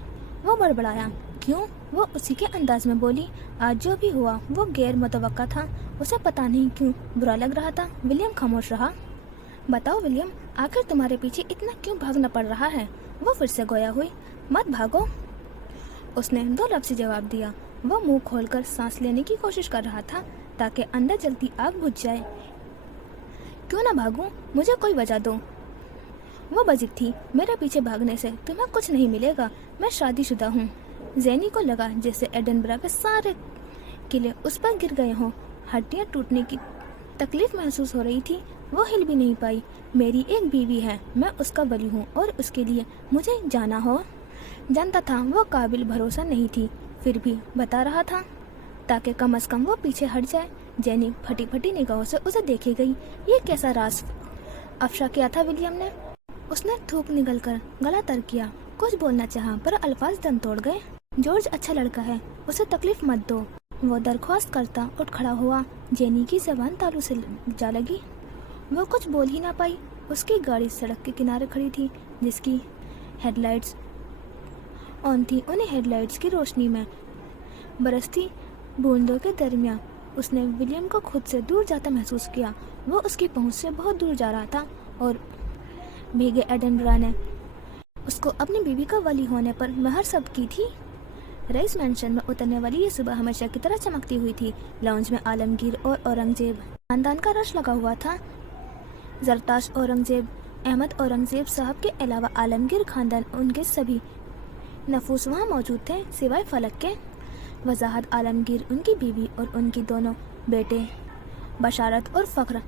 वो बड़बड़ाया। क्यों? वो उसी के अंदाज में बोली। आज जो भी हुआ वो गैर मुतवक्का था। उसे पता नहीं क्यों बुरा लग रहा था। विलियम खामोश रहा। बताओ विलियम, आखिर तुम्हारे पीछे इतना क्यों भागना पड़ रहा है? वो फिर से गोया हुई। मत भागो, उसने दो लफ्ज़ जवाब दिया। वो मुंह खोलकर सांस लेने की कोशिश कर रहा था ताकि अंदर जलती आग बुझ जाए। क्यों ना भागूं? मुझे कोई वजह दो। वो बजिक थी। मेरे पीछे भागने से तुम्हें कुछ नहीं मिलेगा। मैं शादीशुदा हूँ। जेनी को लगा जैसे एडनबरा के सारे किले उस पर गिर गए हों। हड्डियाँ टूटने की तकलीफ महसूस हो रही थी। वो हिल भी नहीं पाई। मेरी एक बीवी है, मैं उसका वली हूँ और उसके लिए मुझे जाना हो। जानता था वो काबिल भरोसा नहीं थी, फिर भी बता रहा था ताकि कम से कम वो पीछे हट जाए। जेनी फटी फटी निगाहों से उसे देखे गई। ये कैसा राज अफशा किया था विलियम ने? उसने थूक निगलकर गला तर किया। कुछ बोलना चाहा पर अल्फाज दम तोड़ गए। जॉर्ज अच्छा लड़का है, उसे तकलीफ मत दो। वो दरख्वास्त करता उठ खड़ा हुआ। जेनी की जबान तालू से जा लगी। वो कुछ बोल ही ना पाई। उसकी गाड़ी सड़क के किनारे खड़ी थी जिसकी हेडलाइट्स ऑन थी। उन्हें हेडलाइट्स की रोशनी में बरसती बूंदों के दरमियान उसने विलियम को खुद से दूर जाता महसूस किया। वो उसकी पहुंच से बहुत दूर जा रहा था और भीगे एडनबरा ने उसको अपनी बीवी का वली होने पर महर सब की थी। रईस मैंशन में उतरने वाली ये सुबह हमेशा की तरह चमकती हुई थी। लाउंज में आलमगीर और औरंगजेब खानदान का रश लगा हुआ था। जरताश औरंगजेब, अहमद औरंगजेब साहब के अलावा आलमगीर खानदान उनके सभी नफूस वहाँ मौजूद थे सिवाय फलक के। वजाहत आलमगीर, उनकी बीवी और उनकी दोनों बेटे बशारत और फ़ख्र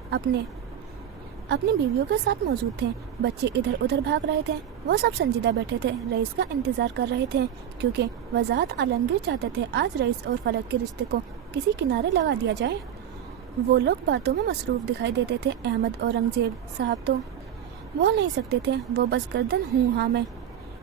अपनी बीवियों के साथ मौजूद थे। बच्चे इधर उधर भाग रहे थे। वो सब संजीदा बैठे थे, रईस का इंतज़ार कर रहे थे क्योंकि वजाहत आलमगीर चाहते थे आज रईस और फलक के रिश्ते को किसी किनारे लगा दिया जाए। वो लोग बातों में मसरूफ़ दिखाई देते थे। अहमद औरंगजेब साहब तो बोल नहीं सकते थे। वो बस गर्दन हूँ हाँ में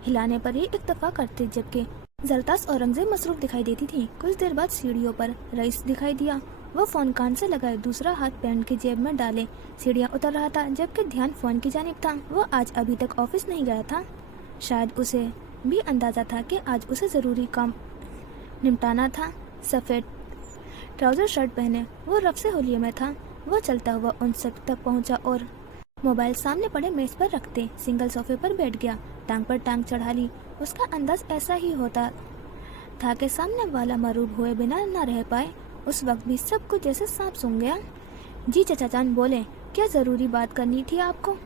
हिलाने पर ही इत्तफा करते, जबकि जरताश औरंगजेब मसरूफ़ दिखाई देती थी। कुछ देर बाद सीढ़ियों पर रईस दिखाई दिया वो फ़ोन कान से लगाए दूसरा हाथ पैंट की जेब में डाले सीढ़ियाँ उतर रहा था, जबकि ध्यान फ़ोन की जानिब था। वो आज अभी तक ऑफिस नहीं गया था। शायद उसे भी अंदाज़ा था कि आज उसे ज़रूरी काम निपटाना था। सफ़ेद ट्राउज़र शर्ट पहने वो रफ से होलिये में था। वो चलता हुआ उन सब तक पहुंचा और मोबाइल सामने पड़े मेज पर रखते सिंगल सोफे पर बैठ गया। टांग पर टांग चढ़ा ली। उसका अंदाज ऐसा ही होता था कि सामने वाला मरूब हुए बिना न रह पाए। उस वक्त भी सब कुछ जैसे सांप सूंघ गया। जी चचा जान बोले, क्या ज़रूरी बात करनी थी आपको?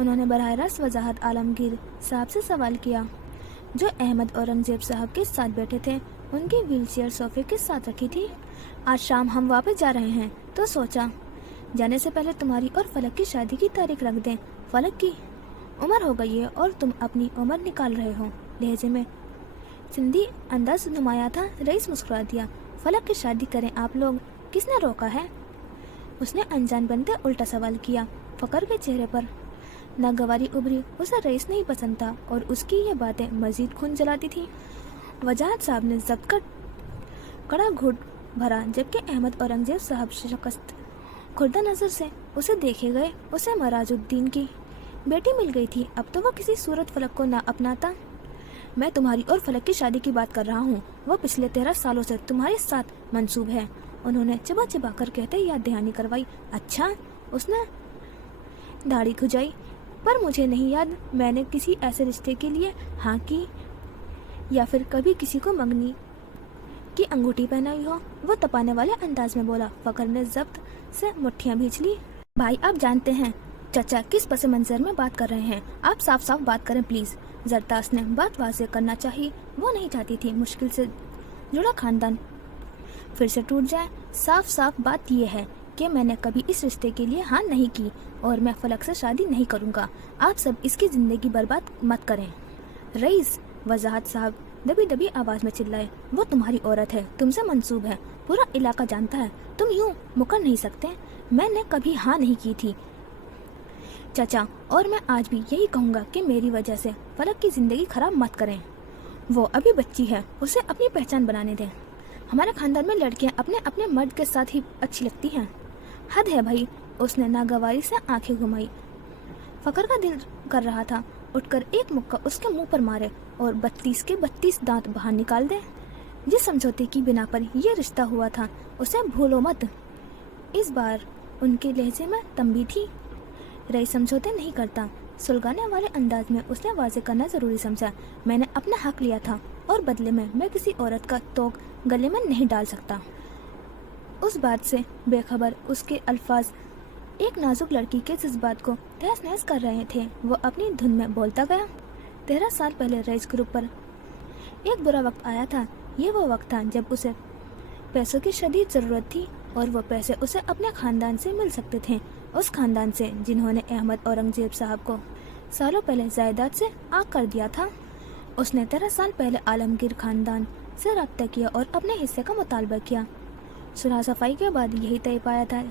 उन्होंने बराह रास्त वजाहत आलमगीर साहब से सवाल किया, जो अहमद औरंगजेब साहब के साथ बैठे थे। उनकी व्हीलचेयर सोफे के साथ रखी थी। आज शाम हम वापस जा रहे हैं, तो सोचा जाने से पहले तुम्हारी और फलक की शादी की तारीख रख दें। फलक की उम्र हो गई है और तुम अपनी उम्र निकाल रहे हो। लहजे में सिंधी अंदाज नुमाया था। रईस मुस्कुरा दिया। फलक की शादी करें आप लोग, किसने रोका है? उसने अनजान बनते उल्टा सवाल किया। फकर के चेहरे पर नागवारी उभरी। उसे रईस नहीं पसंद था और उसकी ये बातें मजीद खून जलाती थी। वजाहत साहब ने जब्त कर कड़ा घूट भरा, जबकि अहमद औरंगजेब साहब शिकस्त खुर्दा नजर से उसे देखे गए। उसे मराजुद्दीन की बेटी मिल गई थी। अब तो वो किसी सूरत फलक को ना अपनाता। मैं तुम्हारी और फलक की शादी की बात कर रहा हूँ। वो पिछले 13 सालों से तुम्हारे साथ मंसूब है। उन्होंने चिबा चिबा कर कहते याद दहानी करवाई। अच्छा, उसने दाढ़ी खुजाई। पर मुझे नहीं याद मैंने किसी ऐसे रिश्ते के लिए हाँ की या फिर कभी किसी को मंगनी की अंगूठी पहनाई हो। वो तपाने वाले अंदाज में बोला। फकर ने जब्त से मुट्ठियां भींच ली। भाई आप जानते हैं चचा किस पस मंजर में बात कर रहे हैं। आप साफ साफ बात करें प्लीज। जरतास ने बात वाज़ेह करना चाहिए। वो नहीं चाहती थी मुश्किल से जुड़ा खानदान फिर से टूट जाए। साफ साफ बात यह है कि मैंने कभी इस रिश्ते के लिए हाँ नहीं की और मैं फलक से शादी नहीं करूँगा। आप सब इसकी ज़िंदगी बर्बाद मत करें। रईस, वजाहत साहब दबी दबी आवाज़ में चिल्लाए, वो तुम्हारी औरत है, तुमसे मंसूब है, पूरा इलाका जानता है। तुम यूँ मुकर नहीं सकते। मैंने कभी हाँ नहीं की थी चाचा, और मैं आज भी यही कहूँगा कि मेरी वजह से फलक की ज़िंदगी खराब मत करें। वो अभी बच्ची है, उसे अपनी पहचान बनाने दें। हमारे खानदान में लड़कियाँ अपने अपने मर्द के साथ ही अच्छी लगती हैं। हद है भाई। उसने नागवारी से आंखें घुमाई। फकर का दिल कर रहा था उठकर एक मुक्का उसके मुंह पर मारे और 32 के 32 दांत बाहर निकाल दे। जिस समझौते की बिना पर यह रिश्ता हुआ था उसे भूलो मत। इस बार उनके लहजे में तंबी थी। रईस समझौते नहीं करता। सुलगाने वाले अंदाज में उसने वाजे करना जरूरी समझा। मैंने अपना हक लिया था और बदले में मैं किसी औरत का तोक गले में नहीं डाल सकता। उस बात से बेखबर उसके अल्फाज एक नाजुक लड़की के जज्बात को तहस नहस कर रहे थे। वो अपनी धुन में बोलता गया। 13 साल पहले रईस ग्रुप पर एक बुरा वक्त आया था। ये वो वक्त था जब उसे पैसों की शदीद ज़रूरत थी और वो पैसे उसे अपने खानदान से मिल सकते थे। उस खानदान से जिन्होंने अहमद औरंगजेब साहब को सालों पहले जायदाद से आग कर दिया था। उसने 13 साल पहले आलमगीर खानदान से रब्ता किया और अपने हिस्से का मुतालबा किया। सुलह सफाई के बाद यही तय पाया था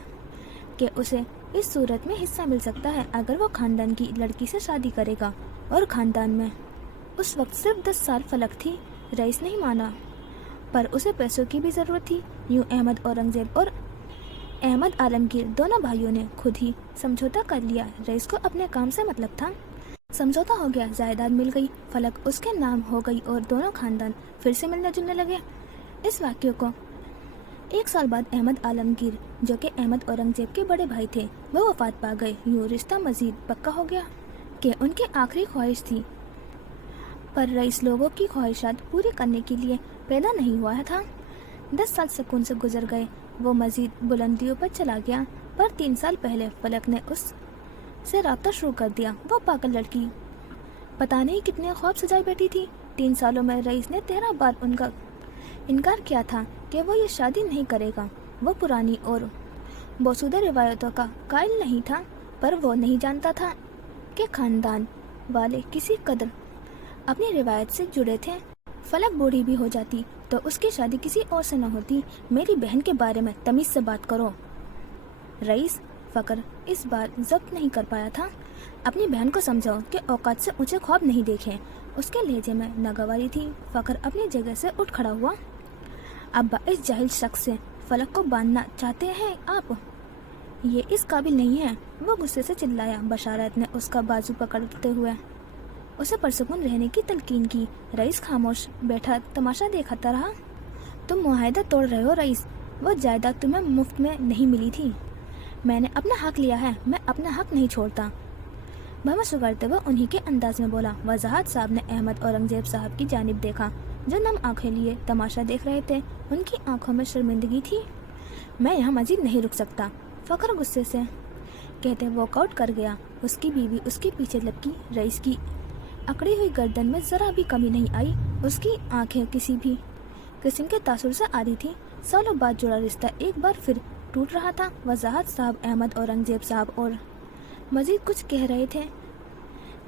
कि उसे इस सूरत में हिस्सा मिल सकता है अगर वो खानदान की लड़की से शादी करेगा। और खानदान में उस वक्त सिर्फ 10 साल फलक थी। रईस नहीं माना, पर उसे पैसों की भी ज़रूरत थी। यूँ अहमद औरंगजेब और अहमद आलमगीर दोनों भाइयों ने खुद ही समझौता कर लिया। रईस को अपने काम से मतलब था। समझौता हो गया, जायदाद मिल गई, फलक उसके नाम हो गई और दोनों खानदान फिर से मिलने जुलने लगे। इस वाक्य को 1 साल बाद अहमद आलमगीर, जो कि अहमद औरंगजेब के बड़े भाई थे, वो वफात पा गए। यूँ रिश्ता मजीद पक्का हो गया कि उनकी आखिरी ख्वाहिश थी। पर रईस लोगों की ख्वाहिशात पूरी करने के लिए पैदा नहीं हुआ था। 10 साल सुकून से गुजर गए। वो मजीद बुलंदियों पर चला गया। पर 3 साल पहले फलक ने उससे राब्ता शुरू कर दिया। वो पागल लड़की पता नहीं कितने ख्वाब सजाए बैठी थी। 3 सालों में रईस ने 13 बार उनका इनकार किया था कि वो ये शादी नहीं करेगा। वो पुरानी और बोसूदा रिवायतों का कायल नहीं था, पर वो नहीं जानता था कि खानदान वाले किसी कदर अपनी रिवायत से जुड़े थे। फलक बूढ़ी भी हो जाती तो उसकी शादी किसी और से न होती। मेरी बहन के बारे में तमीज से बात करो। रईस, फकर इस बार जब्त नहीं कर पाया था। अपनी बहन को समझाओ कि औकात से ऊंचे ख्वाब नहीं देखे। उसके लहजे में नागवारी थी। फकर अपनी जगह से उठ खड़ा हुआ। अब्बा, इस जाहिल शख्स से फलक को बांधना चाहते हैं आप? ये इस काबिल नहीं है, वो गुस्से से चिल्लाया। बशारत ने उसका बाजू पकड़ते हुए उसे पुरसुकून रहने की तलकीन की। रईस खामोश बैठा तमाशा देखता रहा। तुम मुआहदा तोड़ रहे हो रईस, वो जायदाद तुम्हें मुफ्त में नहीं मिली थी। मैंने अपना हक लिया है, मैं अपना हक नहीं छोड़ता। भमा सुगड़ते हुए उन्हीं के अंदाज में बोला। वजाहत साहब ने अहमद औरंगजेब साहब की जानिब देखा, जो नम आंखें लिए तमाशा देख रहे थे। उनकी आंखों में शर्मिंदगी थी। मैं यहाँ मजीद नहीं रुक सकता, फकर गुस्से से कहते वॉकआउट कर गया। उसकी बीवी उसके पीछे लपकी। रईस की अकड़ी हुई गर्दन में जरा भी कमी नहीं आई। उसकी आंखें किसी भी किस्म के तासुर से आदी थी। सालों बाद जुड़ा रिश्ता एक बार फिर टूट रहा था। वजाहत साहब, अहमद औरंगजेब साहब और मजीद कुछ कह रहे थे,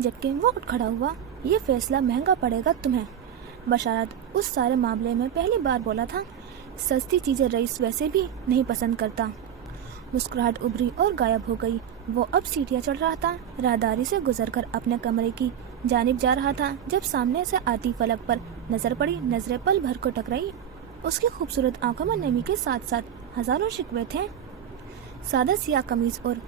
जबकि वो उठ खड़ा हुआ। ये फैसला महंगा पड़ेगा तुम्हें। बशारत उस सारे मामले में पहली बार बोला था। सस्ती चीजें रईस वैसे भी नहीं पसंद करता। मुस्कुराहट उभरी और गायब हो गई। वो अब सीढ़ियाँ चढ़ रहा था। राहदारी से गुजरकर अपने कमरे की जानिब जा रहा था, जब सामने से आती फलक पर नजर पड़ी। नजरें पल भर को टकराई। उसकी खूबसूरत आंखों में नमी के साथ साथ हजारों शिकवे थे। सादा सियाह कमीज और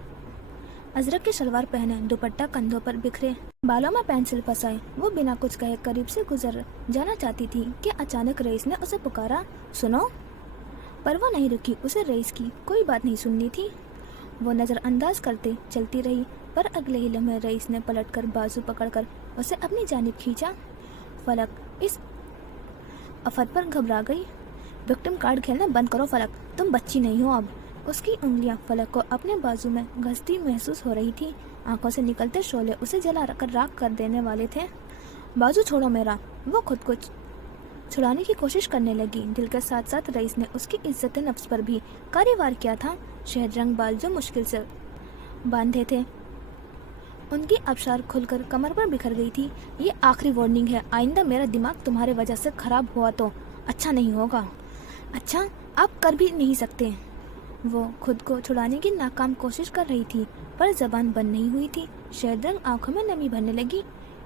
अजरक की शलवार पहने, दुपट्टा कंधों पर बिखरे, बालों में पेंसिल फंसाए, वो बिना कुछ कहे करीब से गुजर जाना चाहती थी कि अचानक रईस ने उसे पुकारा, सुनो। पर वो नहीं रुकी। उसे रईस की कोई बात नहीं सुननी थी। वो नजरअंदाज करते चलती रही, पर अगले ही लम्हे रईस ने पलटकर बाजू पकड़कर उसे अपनी जानिब खींचा। फलक इस आफत पर घबरा गई। विक्टिम कार्ड खेलना बंद करो फलक, तुम बच्ची नहीं हो अब। उसकी उंगलियां फलक को अपने बाजू में घसती महसूस हो रही थी। आंखों से निकलते शोले उसे जला कर राख कर देने वाले थे। बाजू छोड़ो मेरा। वो खुद को छुड़ाने की कोशिश करने लगी। दिल के साथ साथ रईस ने उसकी इज्जत नफ्स पर भी कार्यवार किया था। शहद रंग बाल जो मुश्किल से बांधे थे, उनकी आबशार खुलकर कमर पर बिखर गई थी। ये आखिरी वार्निंग है, आइंदा मेरा दिमाग तुम्हारे वजह से खराब हुआ तो अच्छा नहीं होगा। अच्छा, आप कर भी नहीं सकते। वो खुद को छुड़ाने की नाकाम कोशिश कर रही थी, पर जबान बंद नहीं हुई थी। शहद रंग आंखों में नमी भरने लगी।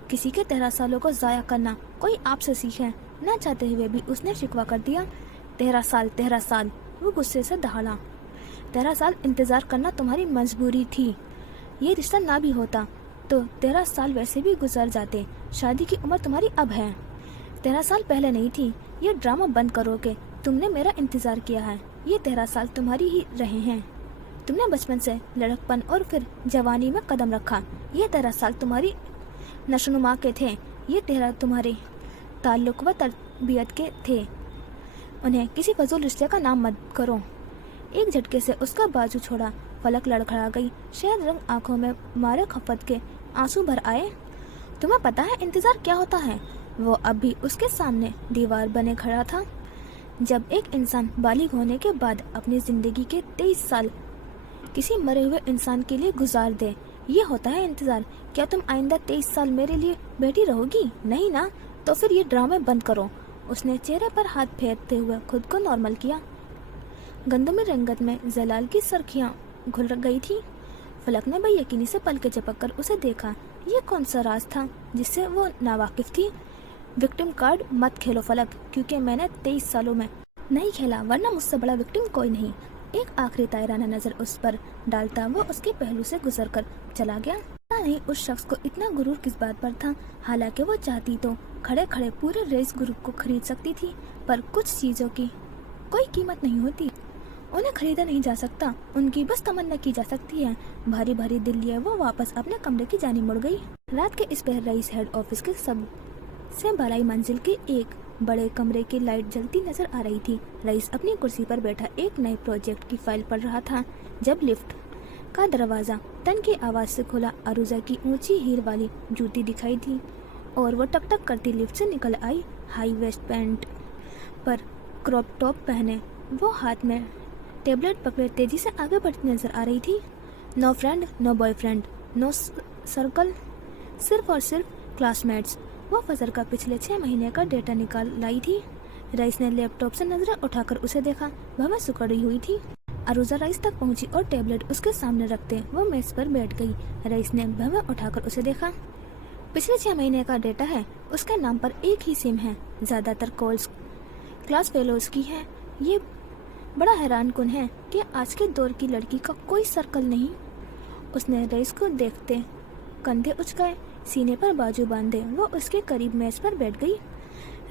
किसी के 13 सालों को जाया करना कोई आपसे सीखे, ना चाहते हुए भी उसने शिकवा कर दिया। 13 साल, वो गुस्से से दहाड़ा। 13 साल इंतजार करना तुम्हारी मजबूरी थी। ये रिश्ता ना भी होता तो 13 साल वैसे भी गुजर जाते। शादी की उम्र तुम्हारी अब है, 13 साल पहले नहीं थी। ये ड्रामा बंद करोगे? तुमने मेरा इंतजार किया है। ये 13 साल तुम्हारी ही रहे हैं। तुमने बचपन से लड़कपन और फिर जवानी में कदम रखा। ये 13 साल तुम्हारी नशोनुमा के थे। ये 13 तुम्हारे ताल्लुक व तरबियत के थे। उन्हें किसी फजूल रिश्ते का नाम मत करो। एक झटके से उसका बाजू छोड़ा। फलक लड़खड़ा गई। शहद रंग आंखों में मारे खपत के आंसू भर आए। तुम्हें पता है इंतजार क्या होता है? वो अब भी उसके सामने दीवार बने खड़ा था। जब एक इंसान बालिग होने के बाद अपनी जिंदगी के 23 साल किसी मरे हुए इंसान के लिए गुजार दे, ये होता है इंतजार। क्या तुम आइंदा 23 साल मेरे लिए बैठी रहोगी? नहीं ना, तो फिर ये ड्रामे बंद करो। उसने चेहरे पर हाथ फेरते हुए खुद को नॉर्मल किया। गंदमी रंगत में जलाल की सरखियां घुल गई थी। फलक ने बेयकीनी से पलके झपक कर उसे देखा। ये कौन सा राज था जिससे वो नावाकिफ थी? विक्टिम कार्ड मत खेलो फलक, क्योंकि मैंने 23 सालों में नहीं खेला, वरना मुझसे बड़ा विक्टिम कोई नहीं। एक आखिरी तायराना नजर उस पर डालता वो उसके पहलू से गुजर कर चला गया। नहीं, उस शख्स को इतना गुरूर किस बात पर था? हालांकि वो चाहती तो खड़े खड़े पूरे रेस ग्रुप को खरीद सकती थी, पर कुछ चीजों की कोई कीमत नहीं होती, उन्हें खरीदा नहीं जा सकता, उनकी बस तमन्ना की जा सकती है। भारी भारी दिल लिए वो वापस अपने कमरे की जानिब मुड़ गई। रात के इस पहर रईस हेड ऑफिस के सबसे बालाई मंजिल के एक बड़े कमरे की लाइट जलती नजर आ रही थी। रईस अपनी कुर्सी पर बैठा एक नए प्रोजेक्ट की फाइल पढ़ रहा था, जब लिफ्ट का दरवाजा टन की आवाज से खुला। अरुजा की ऊंची हील वाली जूती दिखाई दी और वो टक टक करती लिफ्ट से निकल आई। हाई वेस्ट पैंट पर क्रॉप टॉप पहने वो हाथ में टेबलेट पकड़े तेजी से आगे बढ़ती नजर आ रही थी। No friend, no boyfriend, no circle, सिर्फ और सिर्फ क्लासमेट्स। वो फजर का पिछले 6 महीने का डेटा निकाल लाई थी। रईस ने लैपटॉप से नजरें उठाकर उसे देखा। वह सुकड़ी हुई थी। अरुजा रईस तक पहुंची और टेबलेट उसके सामने रखते वो मेज पर बैठ गई। रईस ने भवा उठाकर उसे देखा। पिछले 6 महीने का डेटा है। उसके नाम पर एक ही सिम है। ज्यादातर कॉल्स क्लास फेलोज की है। ये बड़ा हैरान कुन है कि आज के दौर की लड़की का कोई सर्कल नहीं। उसने रईस को देखते कंधे उचकाए, सीने पर बाजू बांधे वो उसके करीब मेज पर बैठ गई।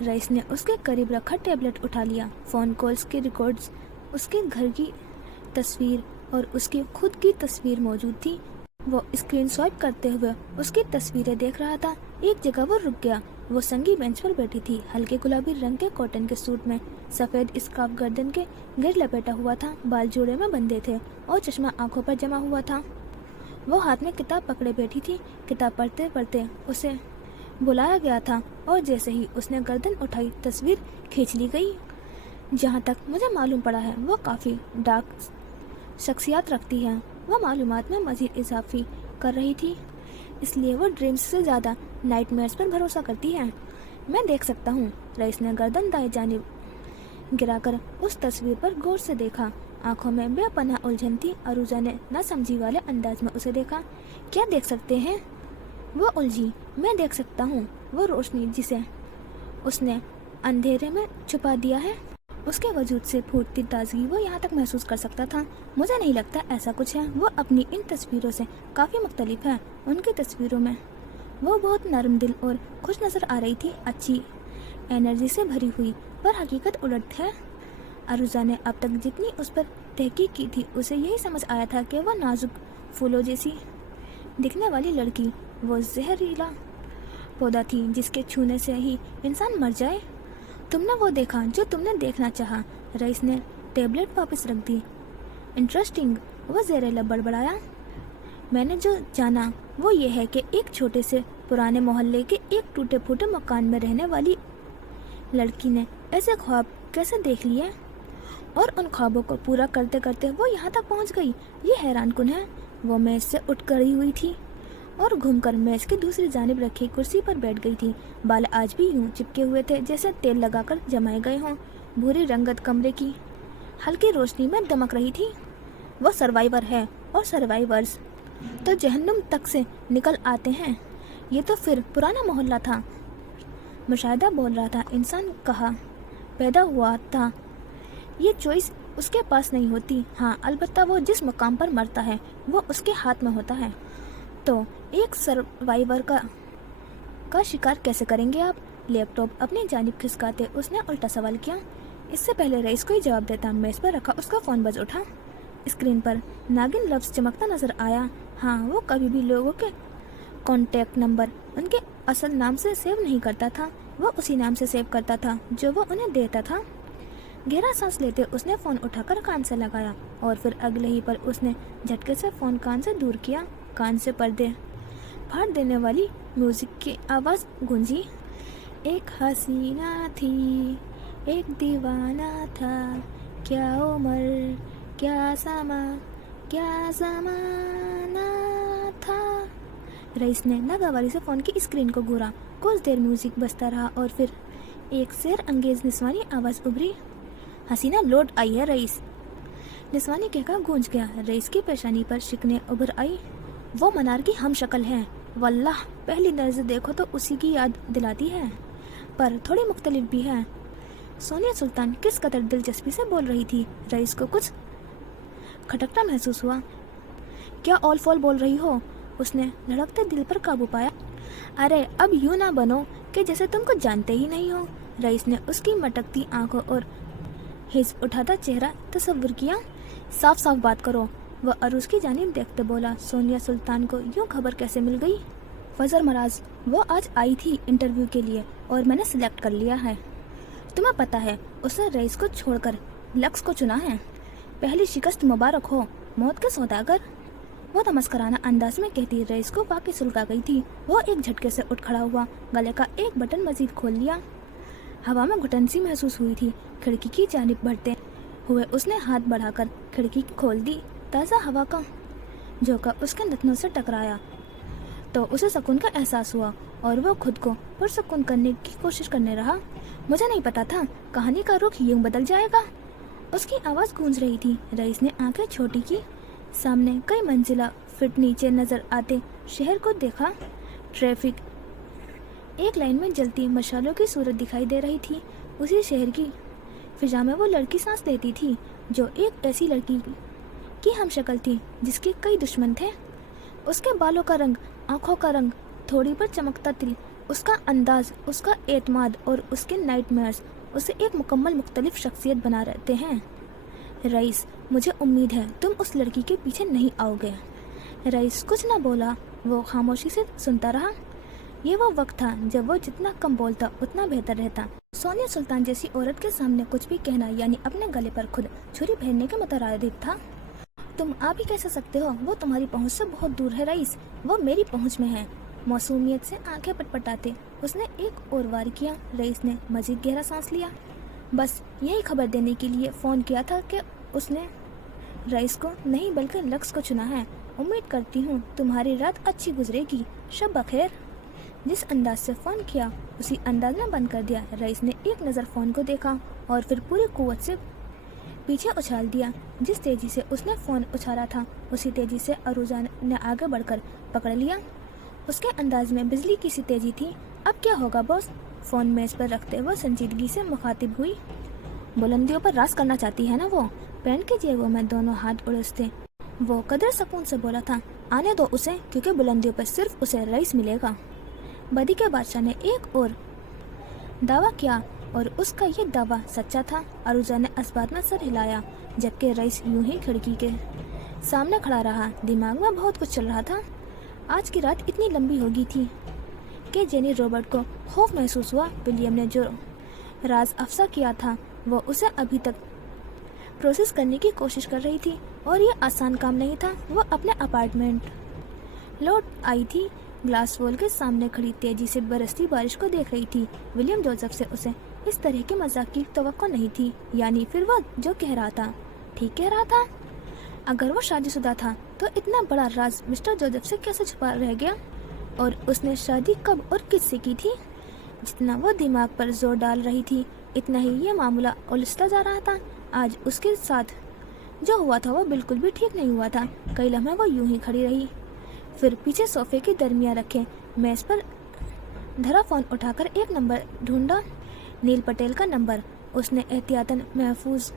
रईस ने उसके करीब रखा टैबलेट उठा लिया। फ़ोन कॉल्स के रिकॉर्ड्स, उसके घर की तस्वीर और उसकी खुद की तस्वीर मौजूद थी। वो स्क्रीन स्वाइप करते हुए उसकी तस्वीरें देख रहा था। एक जगह वो रुक गया। वो संगी बेंच पर बैठी थी। हल्के गुलाबी रंग के कॉटन के सूट में सफ़ेद स्कार्फ गर्दन के गिर लपेटा हुआ था। बाल जोड़े में बंधे थे और चश्मा आंखों पर जमा हुआ था। वो हाथ में किताब पकड़े बैठी थी। किताब पढ़ते पढ़ते उसे बुलाया गया था और जैसे ही उसने गर्दन उठाई तस्वीर खींच ली गई। जहाँ तक मुझे मालूम पड़ा है वो काफ़ी डार्क शख्सियत रखती है। वह मालूमात में मज़ीद इजाफी कर रही थी, इसलिए वो ड्रीम्स से ज़्यादा नाइटमेयर्स पर भरोसा करती है। मैं देख सकता हूँ। रईस ने गर्दन दाएं जानिब गिराकर उस तस्वीर पर गौर से देखा। आंखों में बेपनाह उलझन थी। अरूजा ने नासमझी वाले अंदाज में उसे देखा। क्या देख सकते हैं? वो उलझी। मैं देख सकता हूँ वो रोशनी जिसे उसने अंधेरे में छुपा दिया है। उसके वजूद से फूटती ताजगी वो यहाँ तक महसूस कर सकता था। मुझे नहीं लगता ऐसा कुछ है। वो अपनी इन तस्वीरों से काफ़ी मुख्तलिफ है। उनकी तस्वीरों में वो बहुत नरम दिल और खुश नज़र आ रही थी, अच्छी एनर्जी से भरी हुई, पर हकीकत उलट है। अरूजा ने अब तक जितनी उस पर तहकीक की थी उसे यही समझ आया था कि वह नाजुक फूलों जैसी दिखने वाली लड़की वो जहरीला पौधा थी जिसके छूने से ही इंसान मर जाए। तुमने वो देखा जो तुमने देखना चाहा। रईस ने टेबलेट वापस रख दी। इंटरेस्टिंग, वो ज़ेरे लब बड़बड़ाया। मैंने जो जाना वो ये है कि एक छोटे से पुराने मोहल्ले के एक टूटे फूटे मकान में रहने वाली लड़की ने ऐसे ख्वाब कैसे देख लिए और उन ख्वाबों को पूरा करते करते वो यहाँ तक पहुँच गई। ये हैरान कुन है। वो मेज से उठ खड़ी हुई थी और घूमकर मेज की दूसरी जानिब रखी कुर्सी पर बैठ गई थी। बाल आज भी यूं चिपके हुए थे जैसे तेल लगाकर जमाए गए हों। भूरी रंगत कमरे की हल्की रोशनी में दमक रही थी। वो सर्वाइवर है और सर्वाइवर्स तो जहन्नुम तक से निकल आते हैं। ये तो फिर पुराना मोहल्ला था। मुशाहिदा बोल रहा था। इंसान कहाँ पैदा हुआ था, ये चॉइस उसके पास नहीं होती। हाँ, अलबत्ता वो जिस मकाम पर मरता है वो उसके हाथ में होता है। तो एक सर्वाइवर का शिकार कैसे करेंगे आप? लैपटॉप अपनी जानिब खिसकाते उसने उल्टा सवाल किया। इससे पहले रईस कोई जवाब देता मेज पर रखा उसका फ़ोन बज उठा। स्क्रीन पर नागिन लफ्ज़ चमकता नजर आया। हाँ, वो कभी भी लोगों के कॉन्टैक्ट नंबर उनके असल नाम से सेव नहीं करता था। वो उसी नाम से सेव करता था जो वो उन्हें देता था। गहरा सांस लेते उसने फ़ोन उठाकर कान से लगाया और फिर अगले ही पर उसने झटके से फ़ोन कान से दूर किया। कान से पर्दे फाड़ देने वाली म्यूजिक की आवाज़ गूंजी। एक हसीना थी, एक दीवाना था, क्या उम्र क्या समा क्या ज़माना था। रईस ने नागवारी से फ़ोन की स्क्रीन को घूरा। कुछ देर म्यूजिक बजता रहा और फिर एक शेर अंगेज निस्वानी आवाज़ उभरी। हसीना लौट आई है रईस। निस्वानी कहकर गूंज गया। रईस की पेशानी पर शिकने उभर आई। वो मनार की हम शक्ल है। वल्लाह, पहली नज़र देखो तो उसी की याद दिलाती है, पर थोड़ी मुख्तलिफ भी है। सोनिया सुल्तान किस कदर दिलचस्पी से बोल रही थी। रईस को कुछ खटकता महसूस हुआ। क्या ऑल फॉल बोल रही हो? उसने धड़कते दिल पर काबू पाया। अरे अब यूं ना बनो कि जैसे तुम कुछ जानते ही नहीं हो। रईस ने उसकी मटकती आंखों और हिज उठाता चेहरा तस्वुर किया। साफ साफ बात करो। वह अरूज की जानिब देखते बोला। सोनिया सुल्तान को यूं खबर कैसे मिल गई? फजर मराज, वो आज आई थी इंटरव्यू के लिए और मैंने सिलेक्ट कर लिया है। तुम्हें पता है उसने रईस को छोड़कर लक्स को चुना है। पहली शिकस्त मुबारक हो मौत के सौदागर। वो तमस्कराना अंदाज में कहती रईस को वाकई सुलगा गई थी। वो एक झटके से उठ खड़ा हुआ, गले का एक बटन मजीद खोल लिया। हवा में घुटन सी महसूस हुई थी। खिड़की की जानिब बढ़ते हुए उसने हाथ बढ़ाकर खिड़की खोल दी। ताज़ा हवा का झोंका उसके नथनों से टकराया तो उसे सुकून का एहसास हुआ और वो खुद को पुरसुकून करने की कोशिश करने रहा। मुझे नहीं पता था कहानी का रुख यूं बदल जाएगा। उसकी आवाज़ गूंज रही थी। रईस ने आंखें छोटी की। सामने कई मंजिला फिट नीचे नजर आते शहर को देखा। ट्रैफिक एक लाइन में जलती मशालों की सूरत दिखाई दे रही थी। उसी शहर की फिजा में वो लड़की सांस लेती थी। जो एक ऐसी लड़की की हम शक्ल थी जिसके कई दुश्मन थे। उसके बालों का रंग, आंखों का रंग, थोड़ी पर चमकता तिल, उसका अंदाज, उसका एतमाद और उसके नाइटमेयर्स उसे एक मुकम्मल मुख्तलिफ शख्सियत बना रहते हैं। रईस, मुझे उम्मीद है तुम उस लड़की के पीछे नहीं आओगे। रईस कुछ न बोला, वो खामोशी से सुनता रहा। ये वो वक्त था जब वो जितना कम बोलता उतना बेहतर रहता। सोनिया सुल्तान जैसी औरत के सामने कुछ भी कहना यानी अपने गले पर खुद छुरी फेरने के मुतरादिफ था। तुम आप ही कैसे सकते हो, वो तुम्हारी पहुंच से बहुत दूर है रईस, वो मेरी पहुंच में है। मासूमियत से आंखें पटपटाते उसने एक और वार किया। रईस ने मजीद गहरा सांस लिया। बस यही खबर देने के लिए फ़ोन किया था कि उसने रईस को नहीं बल्कि लक्ष्य को चुना है। उम्मीद करती हूँ तुम्हारी रात अच्छी गुजरेगी। शब बखैर। जिस अंदाज से फ़ोन किया उसी अंदाज में बंद कर दिया। रईस ने एक नज़र फ़ोन को देखा और फिर पूरी कुव्वत से पीछे उछाल दिया। जिस तेज़ी से उसने फ़ोन उछाला था उसी तेज़ी से अरूजा ने आगे बढ़कर पकड़ लिया। उसके अंदाज में बिजली की सी तेज़ी थी। अब क्या होगा बॉस? फ़ोन मेज पर रखते हुए संजीदगी से मुखातिब हुई। बुलंदियों पर राज करना चाहती है ना वो? पैंट की जेबों में दोनों हाथ उलझते वो कदर सुकून से बोला था, आने दो उसे, क्योंकि बुलंदियों पर सिर्फ उसे रईस मिलेगा। बदी के बादशाह ने एक और दावा किया और उसका ये दावा सच्चा था। अरूजा ने इस बात में सर हिलाया, जबकि रईस यूं ही खिड़की के सामने खड़ा रहा। दिमाग में बहुत कुछ चल रहा था। आज की रात इतनी लंबी हो गई थी कि जेनी रॉबर्ट को खौफ महसूस हुआ। विलियम ने जो राज अफसा किया था वो उसे अभी तक प्रोसेस करने की कोशिश कर रही थी और ये आसान काम नहीं था। वो अपने अपार्टमेंट लौट आई थी। ग्लास वॉल के सामने खड़ी तेजी से बरसती बारिश को देख रही थी। विलियम जोसेफ से उसे इस तरह के मजाक की तवक्को नहीं थी। यानी फिर वो जो कह रहा था ठीक कह रहा था। अगर वो शादीशुदा था तो इतना बड़ा राज मिस्टर जोसेफ से कैसे छुपा रह गया? और उसने शादी कब और किससे की थी? जितना वो दिमाग पर जोर डाल रही थी इतना ही ये मामला उलझता जा रहा था। आज उसके साथ जो हुआ था वो बिल्कुल भी ठीक नहीं हुआ था। कई लम्हे वो यूं ही खड़ी रही, फिर पीछे सोफे के दरमियान रखे मेज पर धरा फ़ोन उठाकर एक नंबर ढूंढा। नील पटेल का नंबर उसने एहतियातन महफूज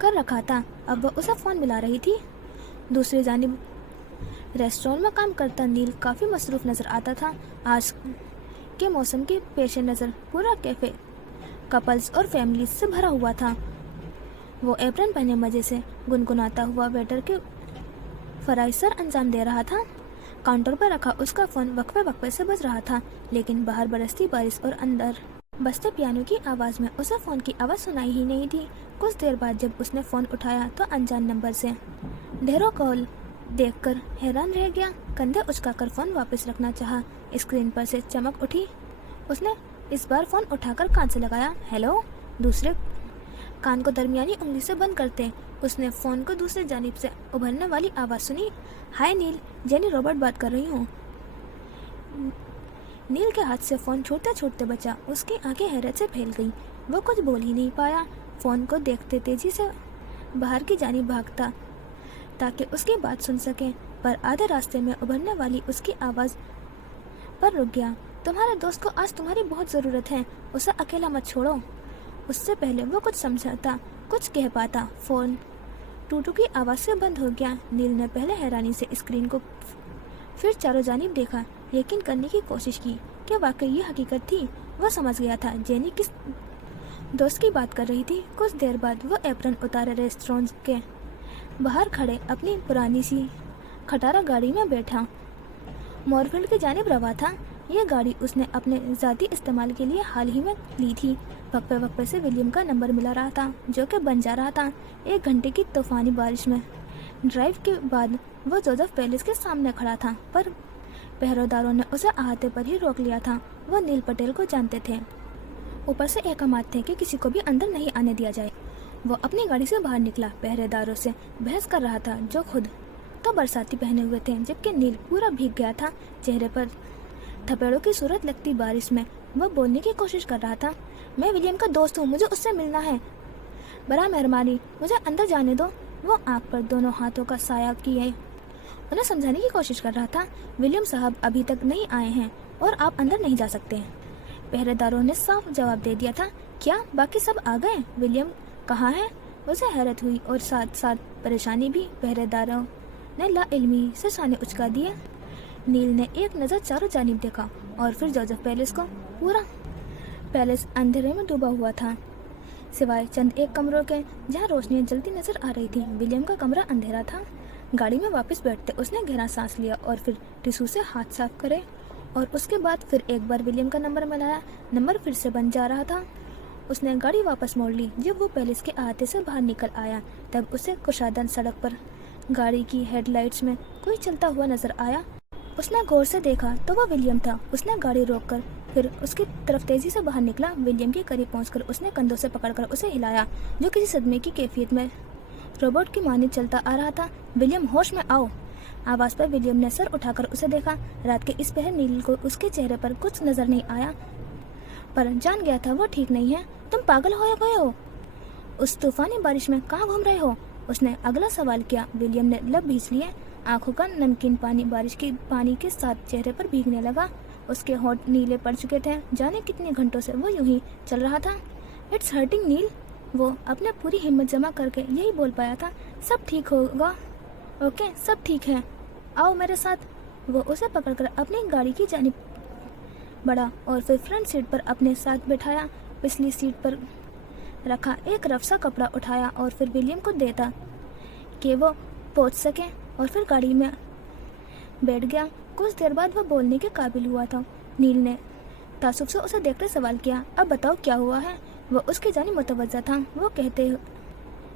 कर रखा था। अब वो उसे फ़ोन मिला रही थी। दूसरी जानिब रेस्टोरेंट में काम करता नील काफ़ी मसरूफ़ नज़र आता था। आज के मौसम के पेश नज़र पूरा कैफ़े कपल्स और फैमिलीज से भरा हुआ था। वो एप्रन पहने मज़े से गुनगुनाता हुआ वेटर के फराइज सर अंजाम दे रहा था। काउंटर पर रखा उसका फ़ोन वक्फे वक्फे से बज रहा था, लेकिन बाहर बरसती बारिश और अंदर बजते पियानो की आवाज़ में उसे फ़ोन की आवाज़ सुनाई ही नहीं थी। कुछ देर बाद जब उसने फ़ोन उठाया तो अनजान नंबर से ढेरों कॉल देखकर हैरान रह गया। कंधे उचकाकर फ़ोन वापस रखना चाहा। स्क्रीन पर से चमक उठी। उसने इस बार फ़ोन उठाकर कान से लगाया। हेलो। दूसरे कान को दरमियानी उंगली से बंद करते उसने फ़ोन को दूसरी जानिब से उभरने वाली आवाज़ सुनी। हाय नील, जेनी रॉबर्ट बात कर रही हूँ। नील के हाथ से फ़ोन छोड़ते छोड़ते बचा। उसकी आंखें हैरत से फैल गईं। वो कुछ बोल ही नहीं पाया। फ़ोन को देखते तेज़ी से बाहर की जानिब भागता ताकि उसकी बात सुन सके, पर आधे रास्ते में उभरने वाली उसकी आवाज़ पर रुक गया। तुम्हारे दोस्त को आज तुम्हारी बहुत ज़रूरत है, उसे अकेला मत छोड़ो। उससे पहले वो कुछ समझाता, कुछ कह पाता, फ़ोन टूटू की आवाज़ से बंद हो गया। नील ने पहले हैरानी से स्क्रीन को फिर चारों जानिब देखा, यकीन करने की कोशिश की कि वाकई ये हकीकत थी। वो समझ गया था जेनी किस दोस्त की बात कर रही थी। कुछ देर बाद वो एप्रन उतारे रेस्टोरेंट के बाहर खड़े अपनी पुरानी सी खटारा गाड़ी में बैठा मोरफील्ड की जानिब रवा था। यह गाड़ी उसने अपने ज़ाती इस्तेमाल के लिए हाल ही में ली थी। वक्फे वक्फे से विलियम का नंबर मिला रहा था, जो कि बन जा रहा था। 1 घंटे की तूफानी बारिश में ड्राइव के बाद वो जोसेफ पैलेस के सामने खड़ा था, पर पहरेदारों ने उसे अहाते पर ही रोक लिया था। वो नील पटेल को जानते थे। ऊपर से अहकामात थे कि किसी को भी अंदर नहीं आने दिया जाए। वो अपनी गाड़ी से बाहर निकला, पहरेदारों से बहस कर रहा था, जो खुद तो बरसाती पहने हुए थे, जबकि नील पूरा भीग गया था। चेहरे पर थपेड़ों की सूरत लगती बारिश में वो बोलने की कोशिश कर रहा था। मैं विलियम का दोस्त हूँ, मुझे उससे मिलना है। बड़ा मेहरबानी, मुझे अंदर जाने दो। वो आँख पर दोनों हाथों का साया किए उन्हें समझाने की कोशिश कर रहा था। विलियम साहब अभी तक नहीं आए हैं और आप अंदर नहीं जा सकते हैं। पहरेदारों ने साफ जवाब दे दिया था। क्या बाकी सब आ गए? विलियम कहाँ है? उसे हैरत हुई और साथ साथ परेशानी भी। पहरेदारों ने लाइल्मी से साने उचका दिए। नील ने एक नज़र चारों जानिब देखा और फिर जोसेफ पैलेस को। पूरा पैलेस अंधेरे में डूबा हुआ था, सिवाय चंद एक कमरों के जहां रोशनियां जलती नजर आ रही थी। विलियम का कमरा अंधेरा था। गाड़ी में वापस बैठते उसने गहरा सांस लिया और फिर टिश्यू से हाथ साफ करे और उसके बाद फिर एक बार विलियम का नंबर मिलाया। नंबर फिर से बन जा रहा था। उसने गाड़ी वापस मोड़ ली। जब वो पैलेस के अहाते से बाहर निकल आया तब उसे कुशादन सड़क पर गाड़ी की हेडलाइट्स में कोई चलता हुआ नजर आया। उसने गौर से देखा तो वो विलियम था। उसने गाड़ी रोककर फिर उसकी तरफ तेजी से बाहर निकला। विलियम के करीब पहुंचकर उसने कंधों से पकड़कर उसे हिलाया, जो किसी सदमे की कैफियत में रोबोट की मानिंद चलता आ रहा था। विलियम, होश में आओ। आवाज पर विलियम ने सर उठाकर उसे देखा। रात के इस पहर नील को उसके चेहरे पर कुछ नजर नहीं आया, पर जान गया था वो ठीक नहीं है। तुम पागल हो या गए हो? उस तूफानी बारिश में कहाँ घूम रहे हो? उसने अगला सवाल किया। विलियम ने लब भींच लिए। आंखों का नमकीन पानी बारिश की पानी के साथ चेहरे पर भीगने लगा। उसके होंठ नीले पड़ चुके थे। जाने कितने घंटों से वो यूं ही चल रहा था। इट्स हर्टिंग नील, वो अपने पूरी हिम्मत जमा करके यही बोल पाया था। सब ठीक होगा, ओके, सब ठीक है, आओ मेरे साथ। वो उसे पकड़कर अपनी गाड़ी की जानिब बढ़ा और फिर फ्रंट सीट पर अपने साथ बैठाया। पिछली सीट पर रखा एक रफ सा कपड़ा उठाया और फिर विलियम को देता कि वो पहुंच सके और फिर गाड़ी में बैठ गया। कुछ देर बाद वो बोलने के काबिल हुआ था। नील ने तासुब से उसे देखकर सवाल किया, अब बताओ क्या हुआ है? वो उसकी जानिब मुतवज्जा था। वो कहते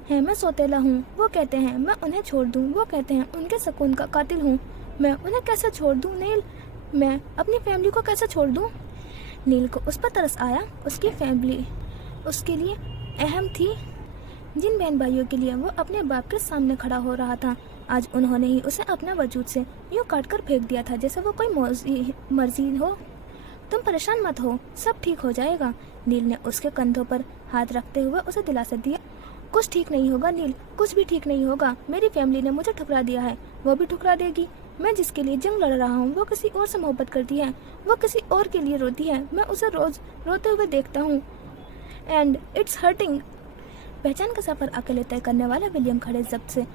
हैं मैं सौतेला हूँ, वो कहते हैं मैं उन्हें छोड़ दूँ, वो कहते हैं उनके सुकून का कातिल हूँ। मैं उन्हें कैसे छोड़ दूँ नील? मैं अपनी फैमिली को कैसे छोड़ दूँ? नील को उस पर तरस आया। उसकी फैमिली उसके लिए अहम थी। जिन बहन भाइयों के लिए वो अपने बाप के सामने खड़ा हो रहा था, आज उन्होंने ही उसे अपने वजूद से यूं काट कर फेंक दिया था जैसे वो कोई मर्जी हो। तुम परेशान मत हो, सब ठीक हो जाएगा। नील ने उसके कंधों पर हाथ रखते हुए उसे दिलासा दिया। कुछ ठीक नहीं होगा नील, कुछ भी ठीक नहीं होगा। मेरी फैमिली ने मुझे ठुकरा दिया है, वो भी ठुकरा देगी। मैं जिसके लिए जंग लड़ रहा हूँ वो किसी और से मोहब्बत करती है, वो किसी और के लिए रोती है। मैं उसे रोज रोते हुए देखता हूँ एंड इट्स हर्टिंग। पहचान का सफर अकेले तय करने वाला विलियम खड़े जब्त से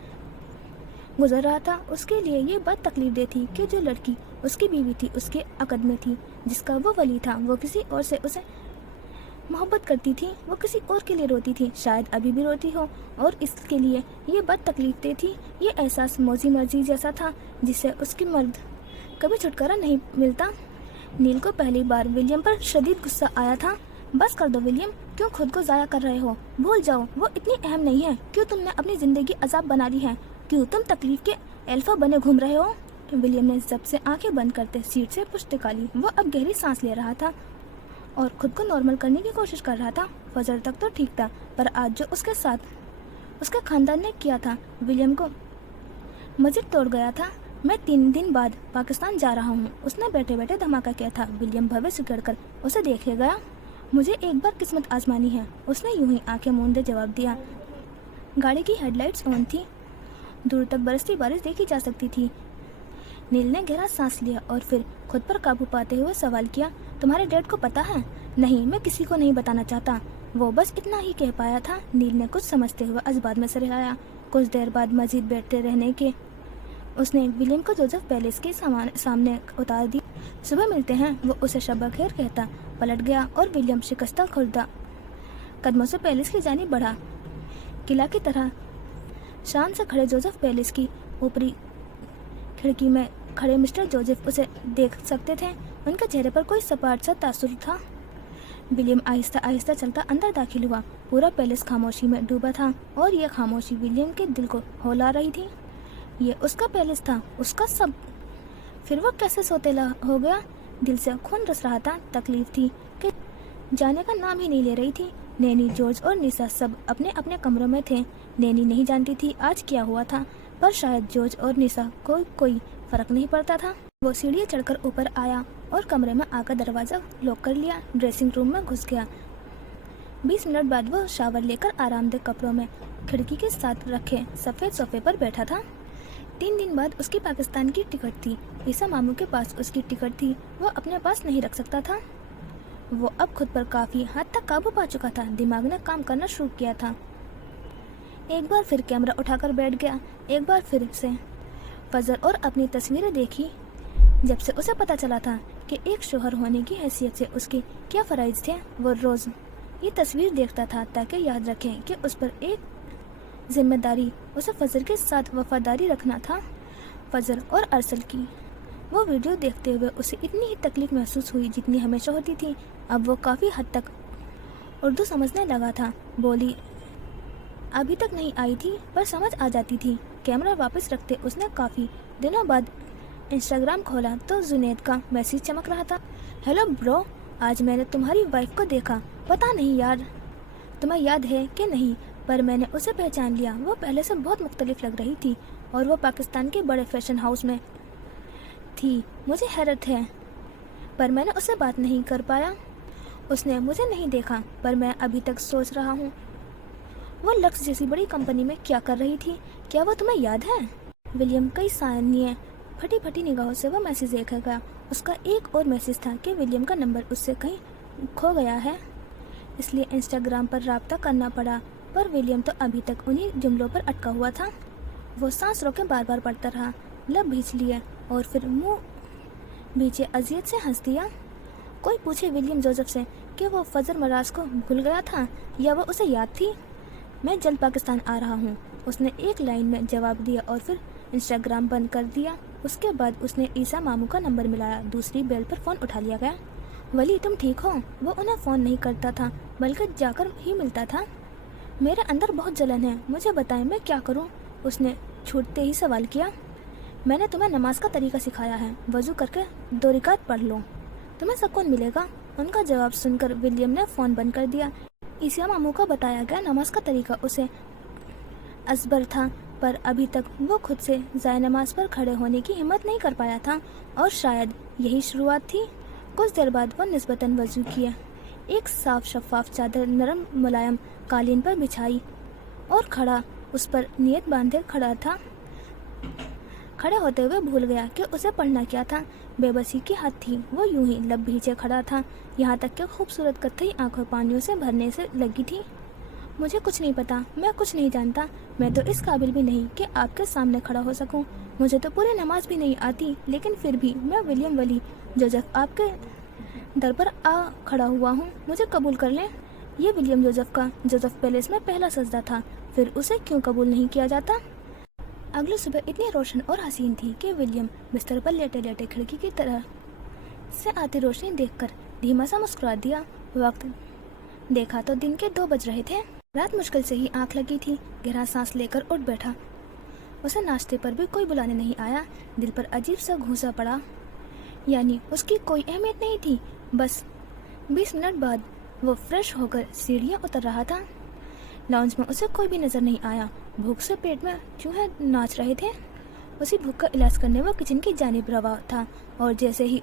गुजर रहा था। उसके लिए ये बात तकलीफ दे थी कि जो लड़की उसकी बीवी थी, उसके अकद में थी, जिसका वो वली था, वो किसी और से उसे मोहब्बत करती थी, वो किसी और के लिए रोती थी, शायद अभी भी रोती हो, और इसके लिए ये बात तकलीफ दे थी। ये एहसास मौजी मर्जी जैसा था जिससे उसकी मर्द कभी छुटकारा नहीं मिलता। नील को पहली बार विलियम पर शदीद गुस्सा आया था। बस कर दो विलियम, क्यों खुद को जाया कर रहे हो? भूल जाओ, वो इतनी अहम नहीं है। क्यों तुमने अपनी जिंदगी अजाब बना ली है? क्यों तुम तकलीफ के अल्फा बने घूम रहे हो? विलियम ने जब से आंखें बंद करते सीट से पुष्ट निकाली। वो अब गहरी सांस ले रहा था और खुद को नॉर्मल करने की कोशिश कर रहा था। फजर तक तो ठीक था, पर आज जो उसके साथ उसके खानदान ने किया था विलियम को मजिद तोड़ गया था। मैं 3 दिन बाद पाकिस्तान जा रहा हूँ, उसने बैठे बैठे धमाका किया था। विलियम भव्य सिकड़ कर उसे देखे गया। मुझे एक बार किस्मत आजमानी है, उसने यूं ही आंखें मूंदे जवाब दिया। गाड़ी की हेडलाइट्स ऑन थी, दूर तक बरसती बारिश देखी जा सकती थी। नील ने गहरा सांस लिया और फिर खुद पर काबू पाते हुए सवाल किया, तुम्हारे डैड को पता है? नहीं, मैं किसी को नहीं बताना चाहता। वो बस इतना ही कह पाया था। नील ने कुछ समझते हुए अजबाद में सर हिलाया। कुछ देर बाद मजीद बैठते रहने के उसने विलियम को जोसेफ पैलेस के सामने उतार दी। सुबह मिलते हैं, वो उसे शब खैर कहता पलट गया और विलियम शिकस्ता खुर्दा कदमों से पैलेस की जानिब बढ़ा। किला की तरह शान से खड़े जोसेफ पैलेस की ऊपरी खिड़की में खड़े मिस्टर जोसेफ उसे देख सकते थे। उनके चेहरे पर कोई सपाट सा तासुर था। विलियम आहिस्ता आहिस्ता चलता अंदर दाखिल हुआ। पूरा पैलेस खामोशी में डूबा था और यह खामोशी विलियम के दिल को हौला रही थी। ये उसका पैलेस था, उसका सब। फिर वो कैसे सौतेला हो गया? दिल से खून रस रहा था। तकलीफ थी कि जाने का नाम ही नहीं ले रही थी। नैनी, जॉर्ज और निशा सब अपने अपने कमरों में थे। नैनी नहीं जानती थी आज क्या हुआ था, पर शायद जॉर्ज और निशा को कोई फर्क नहीं पड़ता था। वो सीढ़ियाँ चढ़कर ऊपर आया और कमरे में आकर दरवाजा लॉक कर लिया। ड्रेसिंग रूम में घुस गया। 20 मिनट बाद वो शावर लेकर आरामदेह कपड़ों में खिड़की के साथ रखे सफ़ेद सोफे पर बैठा था। 3 दिन बाद उसकी पाकिस्तान की टिकट थी। ईसा मामू के पास उसकी टिकट थी, वो अपने पास नहीं रख सकता था। वो अब खुद पर काफ़ी हद तक काबू पा चुका था। दिमाग ने काम करना शुरू किया था। एक बार फिर कैमरा उठाकर बैठ गया। एक बार फिर से फजर और अपनी तस्वीरें देखी। जब से उसे पता चला था कि एक शोहर होने की हैसियत से उसके क्या फ़राइज़ थे, वो रोज़ ये तस्वीर देखता था ताकि याद रखें कि उस पर एक जिम्मेदारी उसे फजर के साथ वफादारी रखना था। फजर और अरसल की वो वीडियो देखते हुए उसे इतनी ही तकलीफ महसूस हुई जितनी हमेशा होती थी। अब वो काफ़ी हद तक उर्दू समझने लगा था। बोली अभी तक नहीं आई थी पर समझ आ जाती थी। कैमरा वापस रखते उसने काफ़ी दिनों बाद इंस्टाग्राम खोला तो जुनैद का मैसेज चमक रहा था। हेलो ब्रो, आज मैंने तुम्हारी वाइफ को देखा। पता नहीं यार तुम्हें याद है कि नहीं, पर मैंने उसे पहचान लिया। वो पहले से बहुत मुख्तलिफ लग रही थी और वो पाकिस्तान के बड़े फैशन हाउस में थी। मुझे हैरत है पर मैंने उससे बात नहीं कर पाया। उसने मुझे नहीं देखा पर मैं अभी तक सोच रहा हूँ वो लक्स जैसी बड़ी कंपनी में क्या कर रही थी। क्या वो तुम्हें याद है? विलियम कई सानिए फटी फटी निगाहों से वो मैसेज देखेगा। उसका एक और मैसेज था कि विलियम का नंबर उससे कहीं खो गया है, इसलिए इंस्टाग्राम पर राब्ता करना पड़ा। पर विलियम तो अभी तक उन्हीं जुमलों पर अटका हुआ था। वो सांस रोके बार बार पढ़ता रहा, लब भींच लिए और फिर मुंह भींचे अजियत से हंस दिया। कोई पूछे विलियम जोसेफ से कि वो फजर मराज को भूल गया था या वो उसे याद थी। मैं जल्द पाकिस्तान आ रहा हूँ, उसने एक लाइन में जवाब दिया और फिर इंस्टाग्राम बंद कर दिया। उसके बाद उसने ईसा मामू का नंबर मिलाया। दूसरी बेल पर फ़ोन उठा लिया गया। वली तुम ठीक हो? वो उन्हें फ़ोन नहीं करता था बल्कि जाकर ही मिलता था। मेरे अंदर बहुत जलन है, मुझे बताएं मैं क्या करूं? उसने छूटते ही सवाल किया। मैंने तुम्हें नमाज का तरीका सिखाया है, वज़ू करके 2 रकात पढ़ लो, तुम्हें सुकून मिलेगा। उनका जवाब सुनकर विलियम ने फ़ोन बंद कर दिया। ईसा मामू का बताया गया नमाज का तरीका उसे असबर था, पर अभी तक वो खुद से ज़ाय नमाज पर खड़े होने की हिम्मत नहीं कर पाया था और शायद यही शुरुआत थी। कुछ देर बाद वो निस्बतन वज़ू किया, एक साफ शफाफ चादर नरम मुलायम कालीन पर बिछाई और खड़ा उस पर नियत बांधे खड़ा था। खड़े होते हुए भूल गया कि उसे पढ़ना क्या था। बेबसी की हद थी। वो यूं ही लब भींचे खड़ा था, यहाँ तक कि खूबसूरत कत्थई आंखों पानियों से भरने से लगी थी। मुझे कुछ नहीं पता, मैं कुछ नहीं जानता, मैं तो इस काबिल भी नहीं कि आपके सामने खड़ा हो सकूं। मुझे तो पूरी नमाज भी नहीं आती, लेकिन फिर भी मैं विलियम वली जोसेफ आपके दर पर आ खड़ा हुआ हूँ, मुझे कबूल कर लें। ये विलियम जोसेफ का जोसेफ पैलेस में पहला सजदा था, फिर उसे क्यों कबूल नहीं किया जाता? अगली सुबह इतनी रोशन और हसीन थी कि विलियम बिस्तर पर लेटे लेटे खिड़की की तरह से आती रोशनी देखकर धीमा सा मुस्कुरा दिया। वक्त देखा तो दिन के 2 बज रहे थे। रात मुश्किल से ही आंख लगी थी। गहरा सांस लेकर उठ बैठा। उसे नाश्ते पर भी कोई बुलाने नहीं आया। दिल पर अजीब सा घूंसा पड़ा, यानी उसकी कोई अहमियत नहीं थी। बस 20 मिनट बाद वो फ्रेश होकर सीढ़ियाँ उतर रहा था। लॉन्ज में उसे कोई भी नजर नहीं आया। भूख से पेट में चूहे नाच रहे थे। उसी भूख का इलाज करने वो किचन की जानिब रवा था और जैसे ही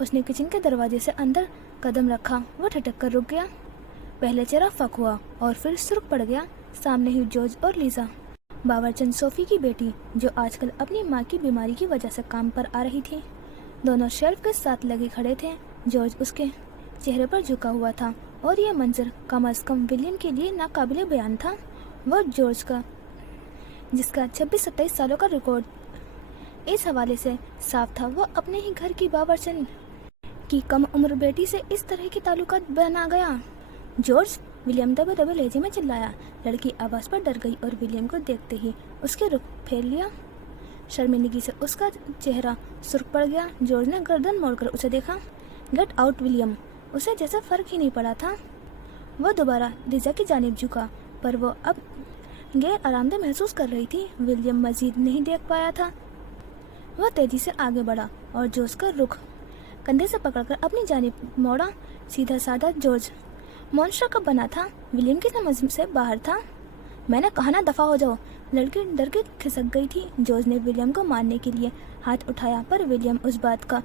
उसने किचन के दरवाजे से अंदर कदम रखा, वो ठटक कर रुक गया। पहले चेहरा फक हुआ और फिर सुर्ख पड़ गया। सामने ही जॉर्ज और लीजा, बावरचंद सोफी की बेटी, जो आजकल अपनी माँ की बीमारी की वजह से काम पर आ रही थी, दोनों शेल्फ के साथ लगे खड़े थे। जॉर्ज उसके चेहरे पर झुका हुआ था और यह मंजर कम अज कम विलियम के लिए नाकाबिले बयान था। वो जॉर्ज का, जिसका 26-27 सालों का रिकॉर्ड इस हवाले से साफ था, वो अपने ही घर की बावरचंद की कम उम्र बेटी से इस तरह की ताल्लुकात बना गया। जॉर्ज, विलियम दबे दबे लहजे में चिल्लाया। लड़की आवाज़ पर डर गई और विलियम को देखते ही उसके रुख फेर लिया। शर्मिंदगी से उसका चेहरा सुर्ख पड़ गया। जॉर्ज ने गर्दन मोड़कर उसे देखा। Get out William. उसे जैसा फर्क ही नहीं पड़ा था। वो दोबारा लीजा की जानिब झुका, पर वो अब गैर आरामदेह महसूस कर रही थी। विलियम मजीद नहीं देख पाया था। वह तेजी से आगे बढ़ा और जॉर्ज का रुख कंधे से पकड़कर अपनी जानिब मोड़ा। सीधा साधा जॉर्ज मॉन्स्टर कब बना था? विलियम की समझ से बाहर था। मैंने कहा ना दफा हो जाओ। लड़की डर के खिसक गई थी। जॉर्ज ने विलियम को मारने के लिए हाथ उठाया, पर विलियम उस बात का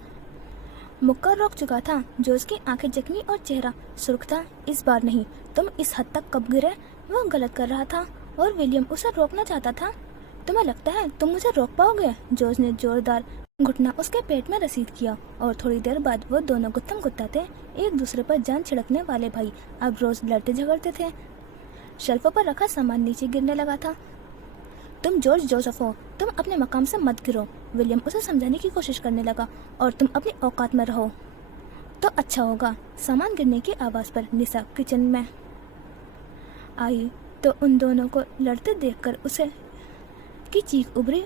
मुक्का रोक चुका था। जॉर्ज की आंखें जख्मी और चेहरा सुर्ख था। इस बार नहीं, तुम इस हद तक कब गिरे? वो गलत कर रहा था और विलियम उसे रोकना चाहता था। तुम्हें लगता है तुम मुझे रोक पाओगे? जॉर्ज ने जोरदार घुटना उसके पेट में रसीद किया और थोड़ी देर बाद वो दोनों गुत्थम गुत्ता थे। एक दूसरे पर जान छिड़कने वाले भाई अब रोज लड़ते झगड़ते थे। शेल्फों पर रखा सामान नीचे गिरने लगा था। तुम जॉर्ज जोसेफ हो, तुम अपने मकाम से मत गिरो। विलियम उसे समझाने की कोशिश करने लगा, और तुम अपनी औकात में रहो तो अच्छा होगा। सामान गिरने की आवाज़ पर निशा किचन में आई तो उन दोनों को लड़ते देखकर उसे की चीख उभरी।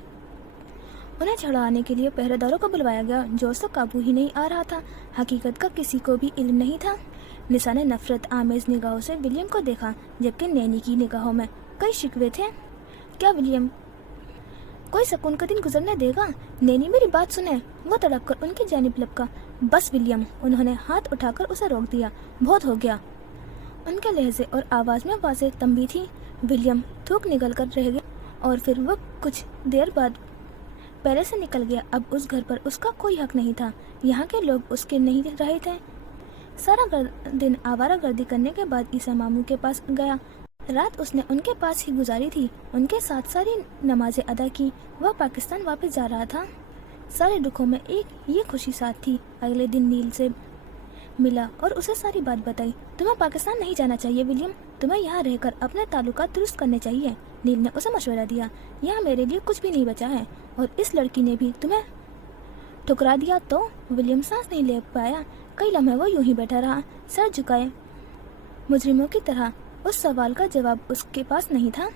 उन्हें छुड़ाने के लिए पहरेदारों को बुलवाया गया। जोश तो काबू ही नहीं आ रहा था। हकीकत का किसी को भी इल्म नहीं था। निशा ने नफरत आमेज निगाहों से विलियम को देखा, जबकि नैनी की निगाहों में कई शिकवे थे। क्या विलियम कोई सुकून का दिन गुजरने देगा? नैनी मेरी बात सुने। वो तड़प कर उनकी जानिब लपका। बस विलियम, उन्होंने हाथ उठाकर उसे रोक दिया। बहुत हो गया। उनके लहजे और आवाज़ में वाज़ेह तंबीह थी। विलियम थूक निकल कर रह गया, और फिर वो कुछ देर बाद पहले से निकल गया। अब उस घर पर उसका कोई हक नहीं था। यहाँ के लोग उसके नहीं रहे थे। सारा दिन आवारागर्दी करने के बाद ईसा मामू के पास गया। रात उसने उनके पास ही गुजारी थी। उनके साथ सारी नमाजें अदा की। वह पाकिस्तान वापस जा रहा था। सारे दुखों में एक ये खुशी साथ थी। अगले दिन नील से मिला और उसे सारी बात बताई। तुम्हें पाकिस्तान नहीं जाना चाहिए विलियम, तुम्हें यहाँ रहकर अपने ताल्लुकात दुरुस्त करने चाहिए। नील ने उसे मशवरा दिया। यहाँ मेरे लिए कुछ भी नहीं बचा है, और इस लड़की ने भी तुम्हें ठुकरा दिया तो? विलियम सांस नहीं ले पाया। कई लम्हे वो यूं ही बैठा रहा, सर झुकाए मुजरिमों की तरह। उस सवाल का जवाब उसके पास नहीं था।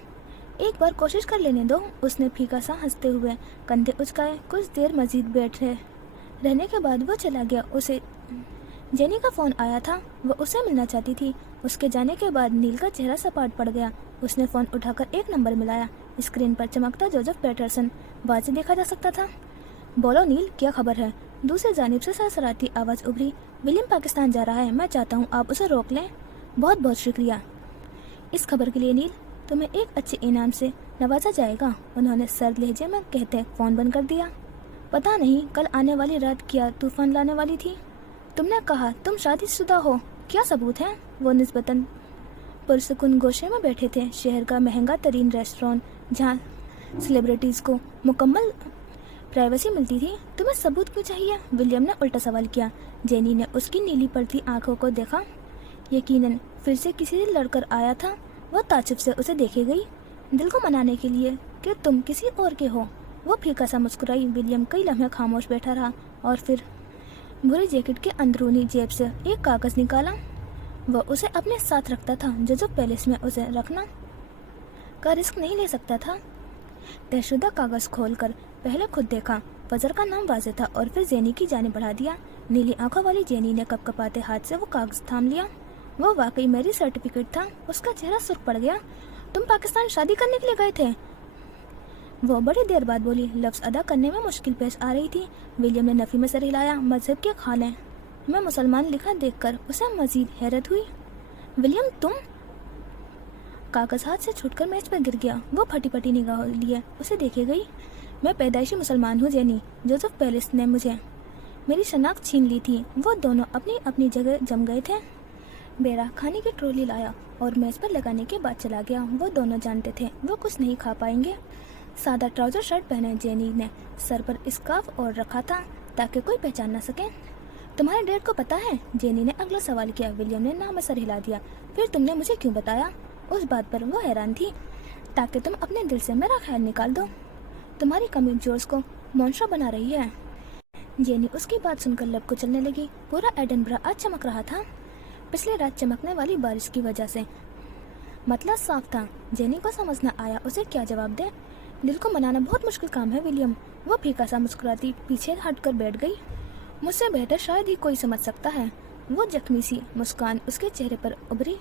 एक बार कोशिश कर लेने दो, उसने फीका सा हंसते हुए कंधे उचकाए। कुछ देर मजीद बैठे रहने के बाद वो चला गया। उसे जेनी का फोन आया था। वो उसे मिलना चाहती थी। उसके जाने के बाद नील का चेहरा सपाट पड़ गया। उसने फोन उठाकर एक नंबर मिलाया। स्क्रीन पर चमकता जोसेफ पैटरसन बाजी देखा जा सकता था। बोलो नील, क्या खबर है? दूसरी जानिब से सरसराती आवाज़ उभरी। विलियम पाकिस्तान जा रहा है, मैं चाहता हूँ आप उसे रोक लें। बहुत बहुत शुक्रिया इस खबर के लिए नील, तुम्हें एक अच्छे इनाम से नवाजा जाएगा, उन्होंने सर्द लहजे में कहते फ़ोन बंद कर दिया। पता नहीं कल आने वाली रात क्या तूफान लाने वाली थी। तुमने कहा तुम शादीशुदा हो, क्या सबूत है? वो निस्बतन पुरसुकून गोशे में बैठे थे। शहर का महंगा तरीन रेस्टोरेंट जहाँ सेलिब्रिटीज़ को मुकम्मल प्राइवेसी मिलती थी। तुम्हें सबूत क्यों चाहिए? विलियम ने उल्टा सवाल किया। जेनी ने उसकी नीली पड़ती आंखों को देखा। यकीनन फिर से किसी से लड़कर आया था। वह ताज्जुब से उसे देखे गई। दिल को मनाने के लिए कि तुम किसी और के हो। वो फीका सा मुस्कुराई। विलियम कई लम्हे खामोश बैठा रहा, और फिर भूरी जैकेट के अंदरूनी जेब से एक कागज़ निकाला। वह उसे अपने साथ रखता था। जो पैलेस में उसे रखना का रिस्क नहीं ले सकता था। तयशुदा कागज़ खोलकर पहले खुद देखा। फजर का नाम वाज़ेह था, और फिर जेनी की जाने बढ़ा दिया। नीली आंखों वाली जेनी ने कपकपाते हाथ से वो कागज़ थाम लिया। वो वाकई मेरी सर्टिफिकेट था। उसका चेहरा सुर्ख पड़ गया। तुम पाकिस्तान शादी करने के लिए गए थे? वो बड़ी देर बाद बोली। लफ्ज़ अदा करने में मुश्किल पेश आ रही थी। विलियम ने नफ़ी में सर हिलाया। मजहब के खाले मैं मुसलमान लिखा देखकर उसे मजीद हैरत हुई। विलियम तुम? कागज़ हाथ से छूटकर मेज पर गिर गया। वो फटी फटी निगाह लिए उसे देखे गई। मैं पैदाइशी मुसलमान हूँ जेनी। जोसेफ पैलेस ने मुझे मेरी शनाख्त छीन ली थी। वो दोनों अपनी अपनी जगह जम गए थे। बेरा खाने की ट्रॉली लाया और मेज पर लगाने के बाद चला गया। वो दोनों जानते थे वो कुछ नहीं खा पाएंगे। सादा ट्राउजर शर्ट पहने जेनी ने सर पर स्कार्फ और रखा था ताकि कोई पहचान न सके। तुम्हारे डैड को पता है? जेनी ने अगला सवाल किया। विलियम ने नाम में सर हिला दिया। फिर तुमने मुझे क्यों बताया? उस बात पर वो हैरान थी। ताकि तुम अपने दिल से मेरा ख्याल निकाल दो। तुम्हारी कमी जॉर्ज को मॉन्स्टर बना रही है। जेनी उसकी बात सुनकर लब को चलने लगी। पूरा एडनबरा आज चमक रहा था, पिछली रात चमकने वाली बारिश की वजह से। मतलब साफ था। जेनी को समझ न आया उसे क्या जवाब दे। दिल को मनाना बहुत मुश्किल काम है विलियम। वो फीका सा मुस्कुराती पीछे हटकर बैठ गई। मुझसे बेहतर शायद ही कोई समझ सकता है। वो जख्मी सी मुस्कान उसके चेहरे पर उभरी।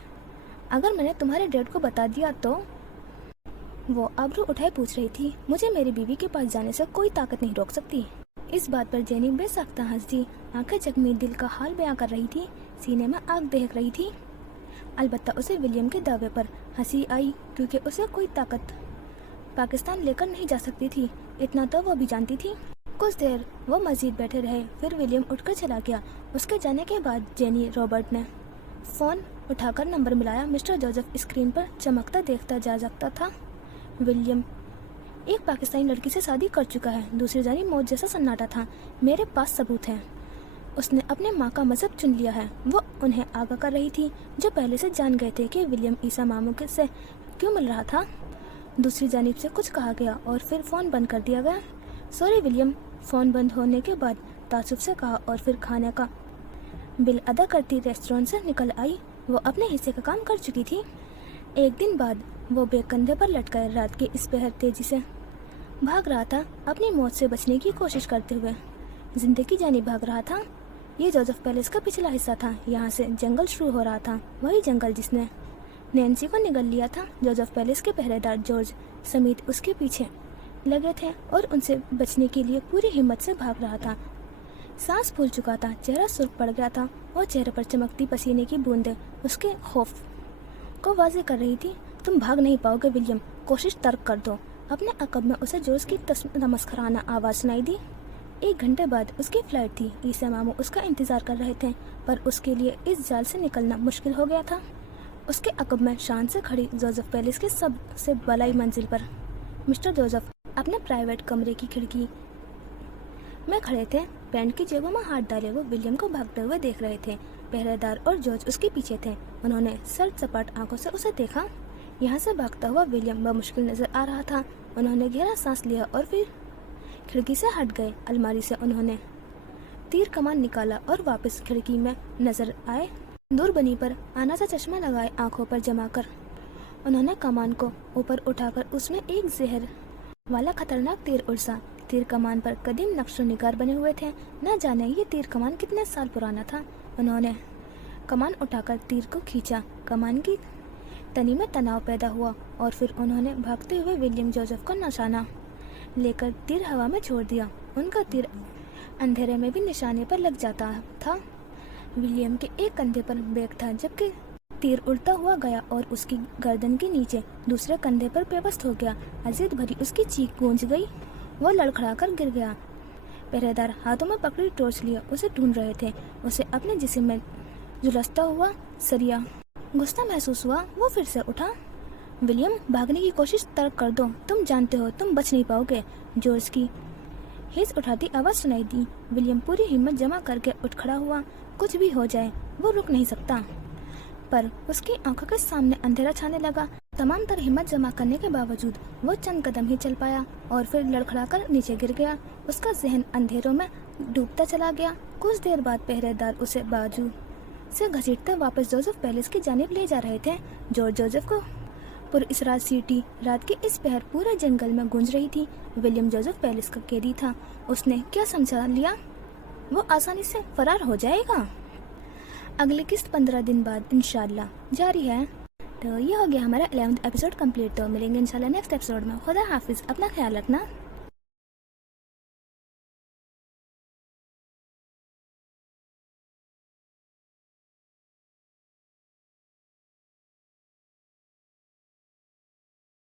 अगर मैंने तुम्हारे डैड को बता दिया तो? वो आबरू उठाए पूछ रही थी। मुझे मेरी बीवी के पास जाने से कोई ताकत नहीं रोक सकती। इस बात पर जेनी बेसाख्ता हंस दी। आंखें जख्मी दिल का हाल बयां कर रही थी। सीने में आग दहक रही थी। अलबत्ता उसे विलियम के दावे पर हंसी आई, क्योंकि उसे कोई ताकत पाकिस्तान लेकर नहीं जा सकती थी। इतना तो वो भी जानती थी। कुछ देर वो मजीद बैठे रहे, फिर विलियम उठकर चला गया। उसके जाने के बाद जेनी रॉबर्ट ने फ़ोन उठाकर नंबर मिलाया। मिस्टर जोसेफ स्क्रीन पर चमकता देखता जा सकता था। विलियम एक पाकिस्तानी लड़की से शादी कर चुका है। दूसरी जानी मौत जैसा सन्नाटा था। मेरे पास सबूत है। اس نے اپنے ماں کا مذہب چن لیا ہے۔ وہ انہیں آگاہ کر رہی تھی جو پہلے سے جان گئے تھے کہ ولیم عیسیٰ ماموں سے کیوں مل رہا تھا۔ دوسری جانب سے کچھ کہا گیا اور پھر فون بند کر دیا گیا۔ سوری ولیم، فون بند ہونے کے بعد تعصب سے کہا اور پھر کھانے کا بل ادا کرتی ریسٹورینٹ سے نکل آئی۔ وہ اپنے حصے کا کام کر چکی تھی۔ ایک دن بعد وہ بیگ کندھے پر لٹکائے رات کے اس پہر تیزی سے بھاگ رہا تھا، اپنی موت سے بچنے کی کوشش کرتے ہوئے زندگی جانی بھاگ رہا تھا۔ یہ جوزف پیلس کا پچھلا حصہ تھا۔ یہاں سے جنگل شروع ہو رہا تھا، وہی جنگل جس نے نینسی کو نگل لیا تھا۔ جوزف پیلس کے پہرے دار جارج سمیت اس کے پیچھے لگے تھے اور ان سے بچنے کے لیے پوری ہمت سے بھاگ رہا تھا۔ سانس پھول چکا تھا، چہرہ سرخ پڑ گیا تھا اور چہرے پر چمکتی پسینے کی بوندیں اس کے خوف کو واضح کر رہی تھی۔ تم بھاگ نہیں پاؤ گے ولیم، کوشش ترک کر دو۔ اپنے عقب میں اسے جورج کی تمسخرانہ آواز سنائی دی۔ 1 گھنٹے بعد اس کی فلائٹ تھی۔ عیسیٰ ماموں اس کا انتظار کر رہے تھے، پر اس کے لیے اس جال سے نکلنا مشکل ہو گیا تھا۔ اس کے عقب میں شان سے کھڑی جوزف پیلس کے سب سے بالائی منزل پر مسٹر جوزف اپنے پرائیویٹ کمرے کی کھڑکی میں کھڑے تھے، پینٹ کی جیبوں میں ہاتھ ڈالے وہ ولیم کو بھاگتے ہوئے دیکھ رہے تھے۔ پہرے دار اور جارج اس کے پیچھے تھے۔ انہوں نے سرد سپاٹ آنکھوں سے اسے دیکھا۔ یہاں سے بھاگتا ہوا ولیم بمشکل نظر آ رہا تھا۔ انہوں نے گہرا سانس لیا اور پھر کھڑکی سے ہٹ گئے۔ الماری سے انہوں نے تیر کمان نکالا اور واپس کھڑکی میں نظر آئے۔ دور بنی پر آنا سا چشمہ لگائے آنکھوں پر جما کر انہوں نے کمان کو اوپر اٹھا کر اس میں ایک زہر والا خطرناک تیر ارسا۔ تیر کمان پر قدیم نقش و نگار بنے ہوئے تھے، نہ جانے یہ تیر کمان کتنے سال پرانا تھا۔ انہوں نے کمان اٹھا کر تیر کو کھینچا، کمان کی تنی میں تناؤ پیدا ہوا اور پھر انہوں نے بھاگتے ہوئے ولیم جوزف کو نشانہ لے کر تیر ہوا میں چھوڑ دیا۔ ان کا تیر اندھیرے میں بھی نشانے پر لگ جاتا تھا۔ ولیم کے ایک کندھے پر بیگ تھا، جبکہ تیر اڑتا ہوا گیا اور اس کی گردن کے نیچے دوسرے کندھے پر پیوست ہو گیا۔ عزیز بھری اس کی چیخ گونج گئی، وہ لڑکھڑا کر گر گیا۔ پہرے دار ہاتھوں میں پکڑی ٹارچ لیے اسے ڈھونڈ رہے تھے۔ اسے اپنے جسم میں جھلستا ہوا سریا غصہ محسوس ہوا۔ وہ پھر سے اٹھا۔ ولیم، بھاگنے کی کوشش ترک کر دو، تم جانتے ہو تم بچ نہیں پاؤ گے۔ جارج کی ہیس اٹھاتی آواز سنائی دی۔ ولیم پوری ہمت جمع کر کے اٹھ کھڑا ہوا۔ کچھ بھی ہو جائے وہ رک نہیں سکتا، پر اس کی آنکھوں کے سامنے اندھیرا چھانے لگا۔ تمام تر ہمت جمع کرنے کے باوجود وہ چند قدم ہی چل پایا اور پھر لڑکھڑا کر نیچے گر گیا۔ اس کا ذہن اندھیروں میں ڈوبتا چلا گیا۔ کچھ دیر بعد پہرے دار اسے بازو سے گھسیٹتے واپس جوزف پیلس کی جانب لے جا رہے تھے۔ جارج جوزف کو پراسرار سیٹی رات کے اس پہر پورے جنگل میں گونج رہی تھی۔ ولیم جوزف پیلس کا قیدی تھا۔ اس نے کیا سمجھا لیا وہ آسانی سے فرار ہو جائے گا؟ اگلی قسط 15 دن بعد انشاءاللہ جاری ہے۔ تو یہ ہو گیا ہمارا 11واں ایپیسوڈ کمپلیٹ۔ تو ملیں گے انشاءاللہ نیکسٹ ایپیسوڈ میں۔ خدا حافظ، اپنا خیال رکھنا۔